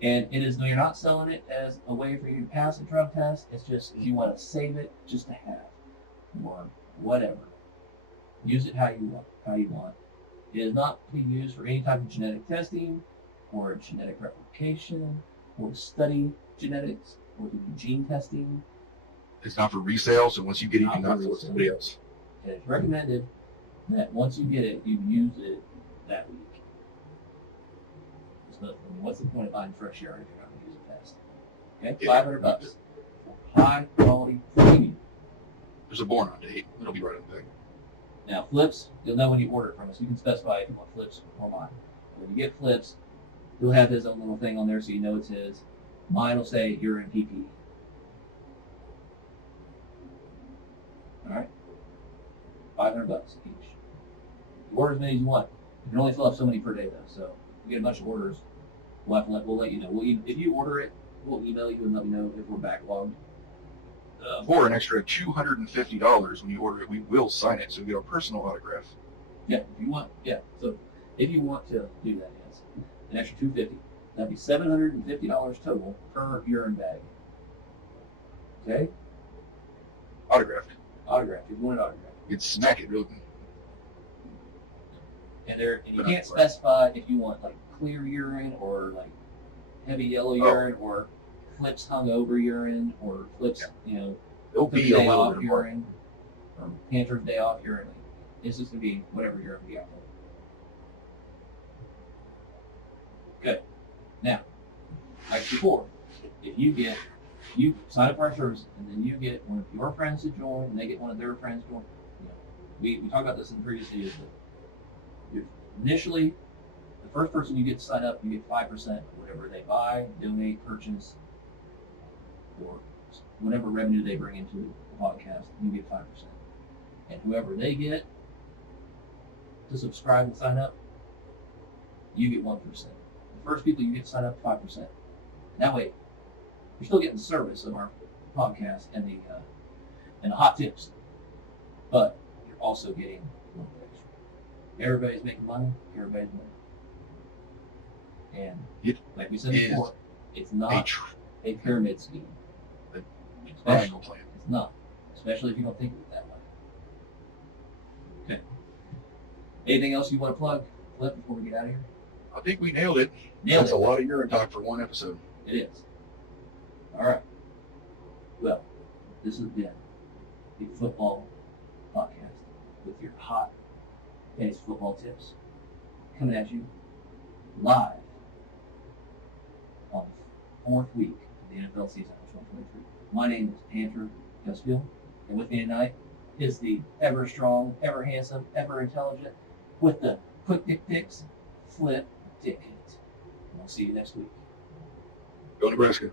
And it is, no, you're not selling it as a way for you to pass a drug test. It's just, if you want to save it just to have, or whatever. Use it how you want. It is not to be used for any type of genetic testing, or genetic replication, or to study genetics, or to do gene testing. It's not for resale, so once you get it, you can Not not for sell it to resale. somebody else. And it's recommended that once you get it, you use it that week. I mean, what's the point of buying fresh urine if you're not going to use it fast? Okay, Yeah. $500. High quality premium. There's a born on date. It'll be right on the back. Now, Flips, you'll know when you order it from us. You can specify if you want Flips or mine. When you get Flips, he'll have his own little thing on there so you know it's his. Mine will say urine PP. All right, $500 each. You order as many as you want. You can only fill up so many per day, though. So if you get a bunch of orders, we'll let you know. If you order it, we'll email you and let you know if we're backlogged. For an extra $250 when you order it, we will sign it, so you get a personal autograph. Yeah, if you want. Yeah, so if you want to do that, yes, an extra $250. That'd be $750 total per urine bag. Okay, Autographed. autograph. If you want it autographed. You'd smack it real. And you can't specify if you want like clear urine or like heavy yellow urine or Flip's hungover urine or Flip's There'll be a day little off bit of more. urine or Panter's day off urine. It's just gonna be whatever urine we got. Good. Now, like before, if you sign up for our service and then you get one of your friends to join and they get one of their friends to join. We talked about this in previous videos, but initially, the first person you get to sign up, you get 5% of whatever they buy, donate, purchase, or whatever revenue they bring into the podcast, you get 5%. And whoever they get to subscribe and sign up, you get 1%. The first people you get to sign up, 5%. And that way, you're still getting the service of our podcast and the hot tips, but you're also getting a little bit extra. Everybody's making money. Everybody's winning. And like we said before, it's not a pyramid scheme. Rational plan. It's not, especially if you don't think of it that way. Okay. Anything else you want to plug, Flip, before we get out of here? I think we nailed it. Nailed That's it. a lot of urine talk for one episode. It is. All right. Well, this has been the football podcast with your hot fantasy football tips coming at you live on the 4th week of the NFL season of 2023. My name is Panter Gusfield, and with me tonight is the ever strong, ever handsome, ever intelligent, with the quick dick picks, Flip Dickett. And we'll see you next week. Go Nebraska.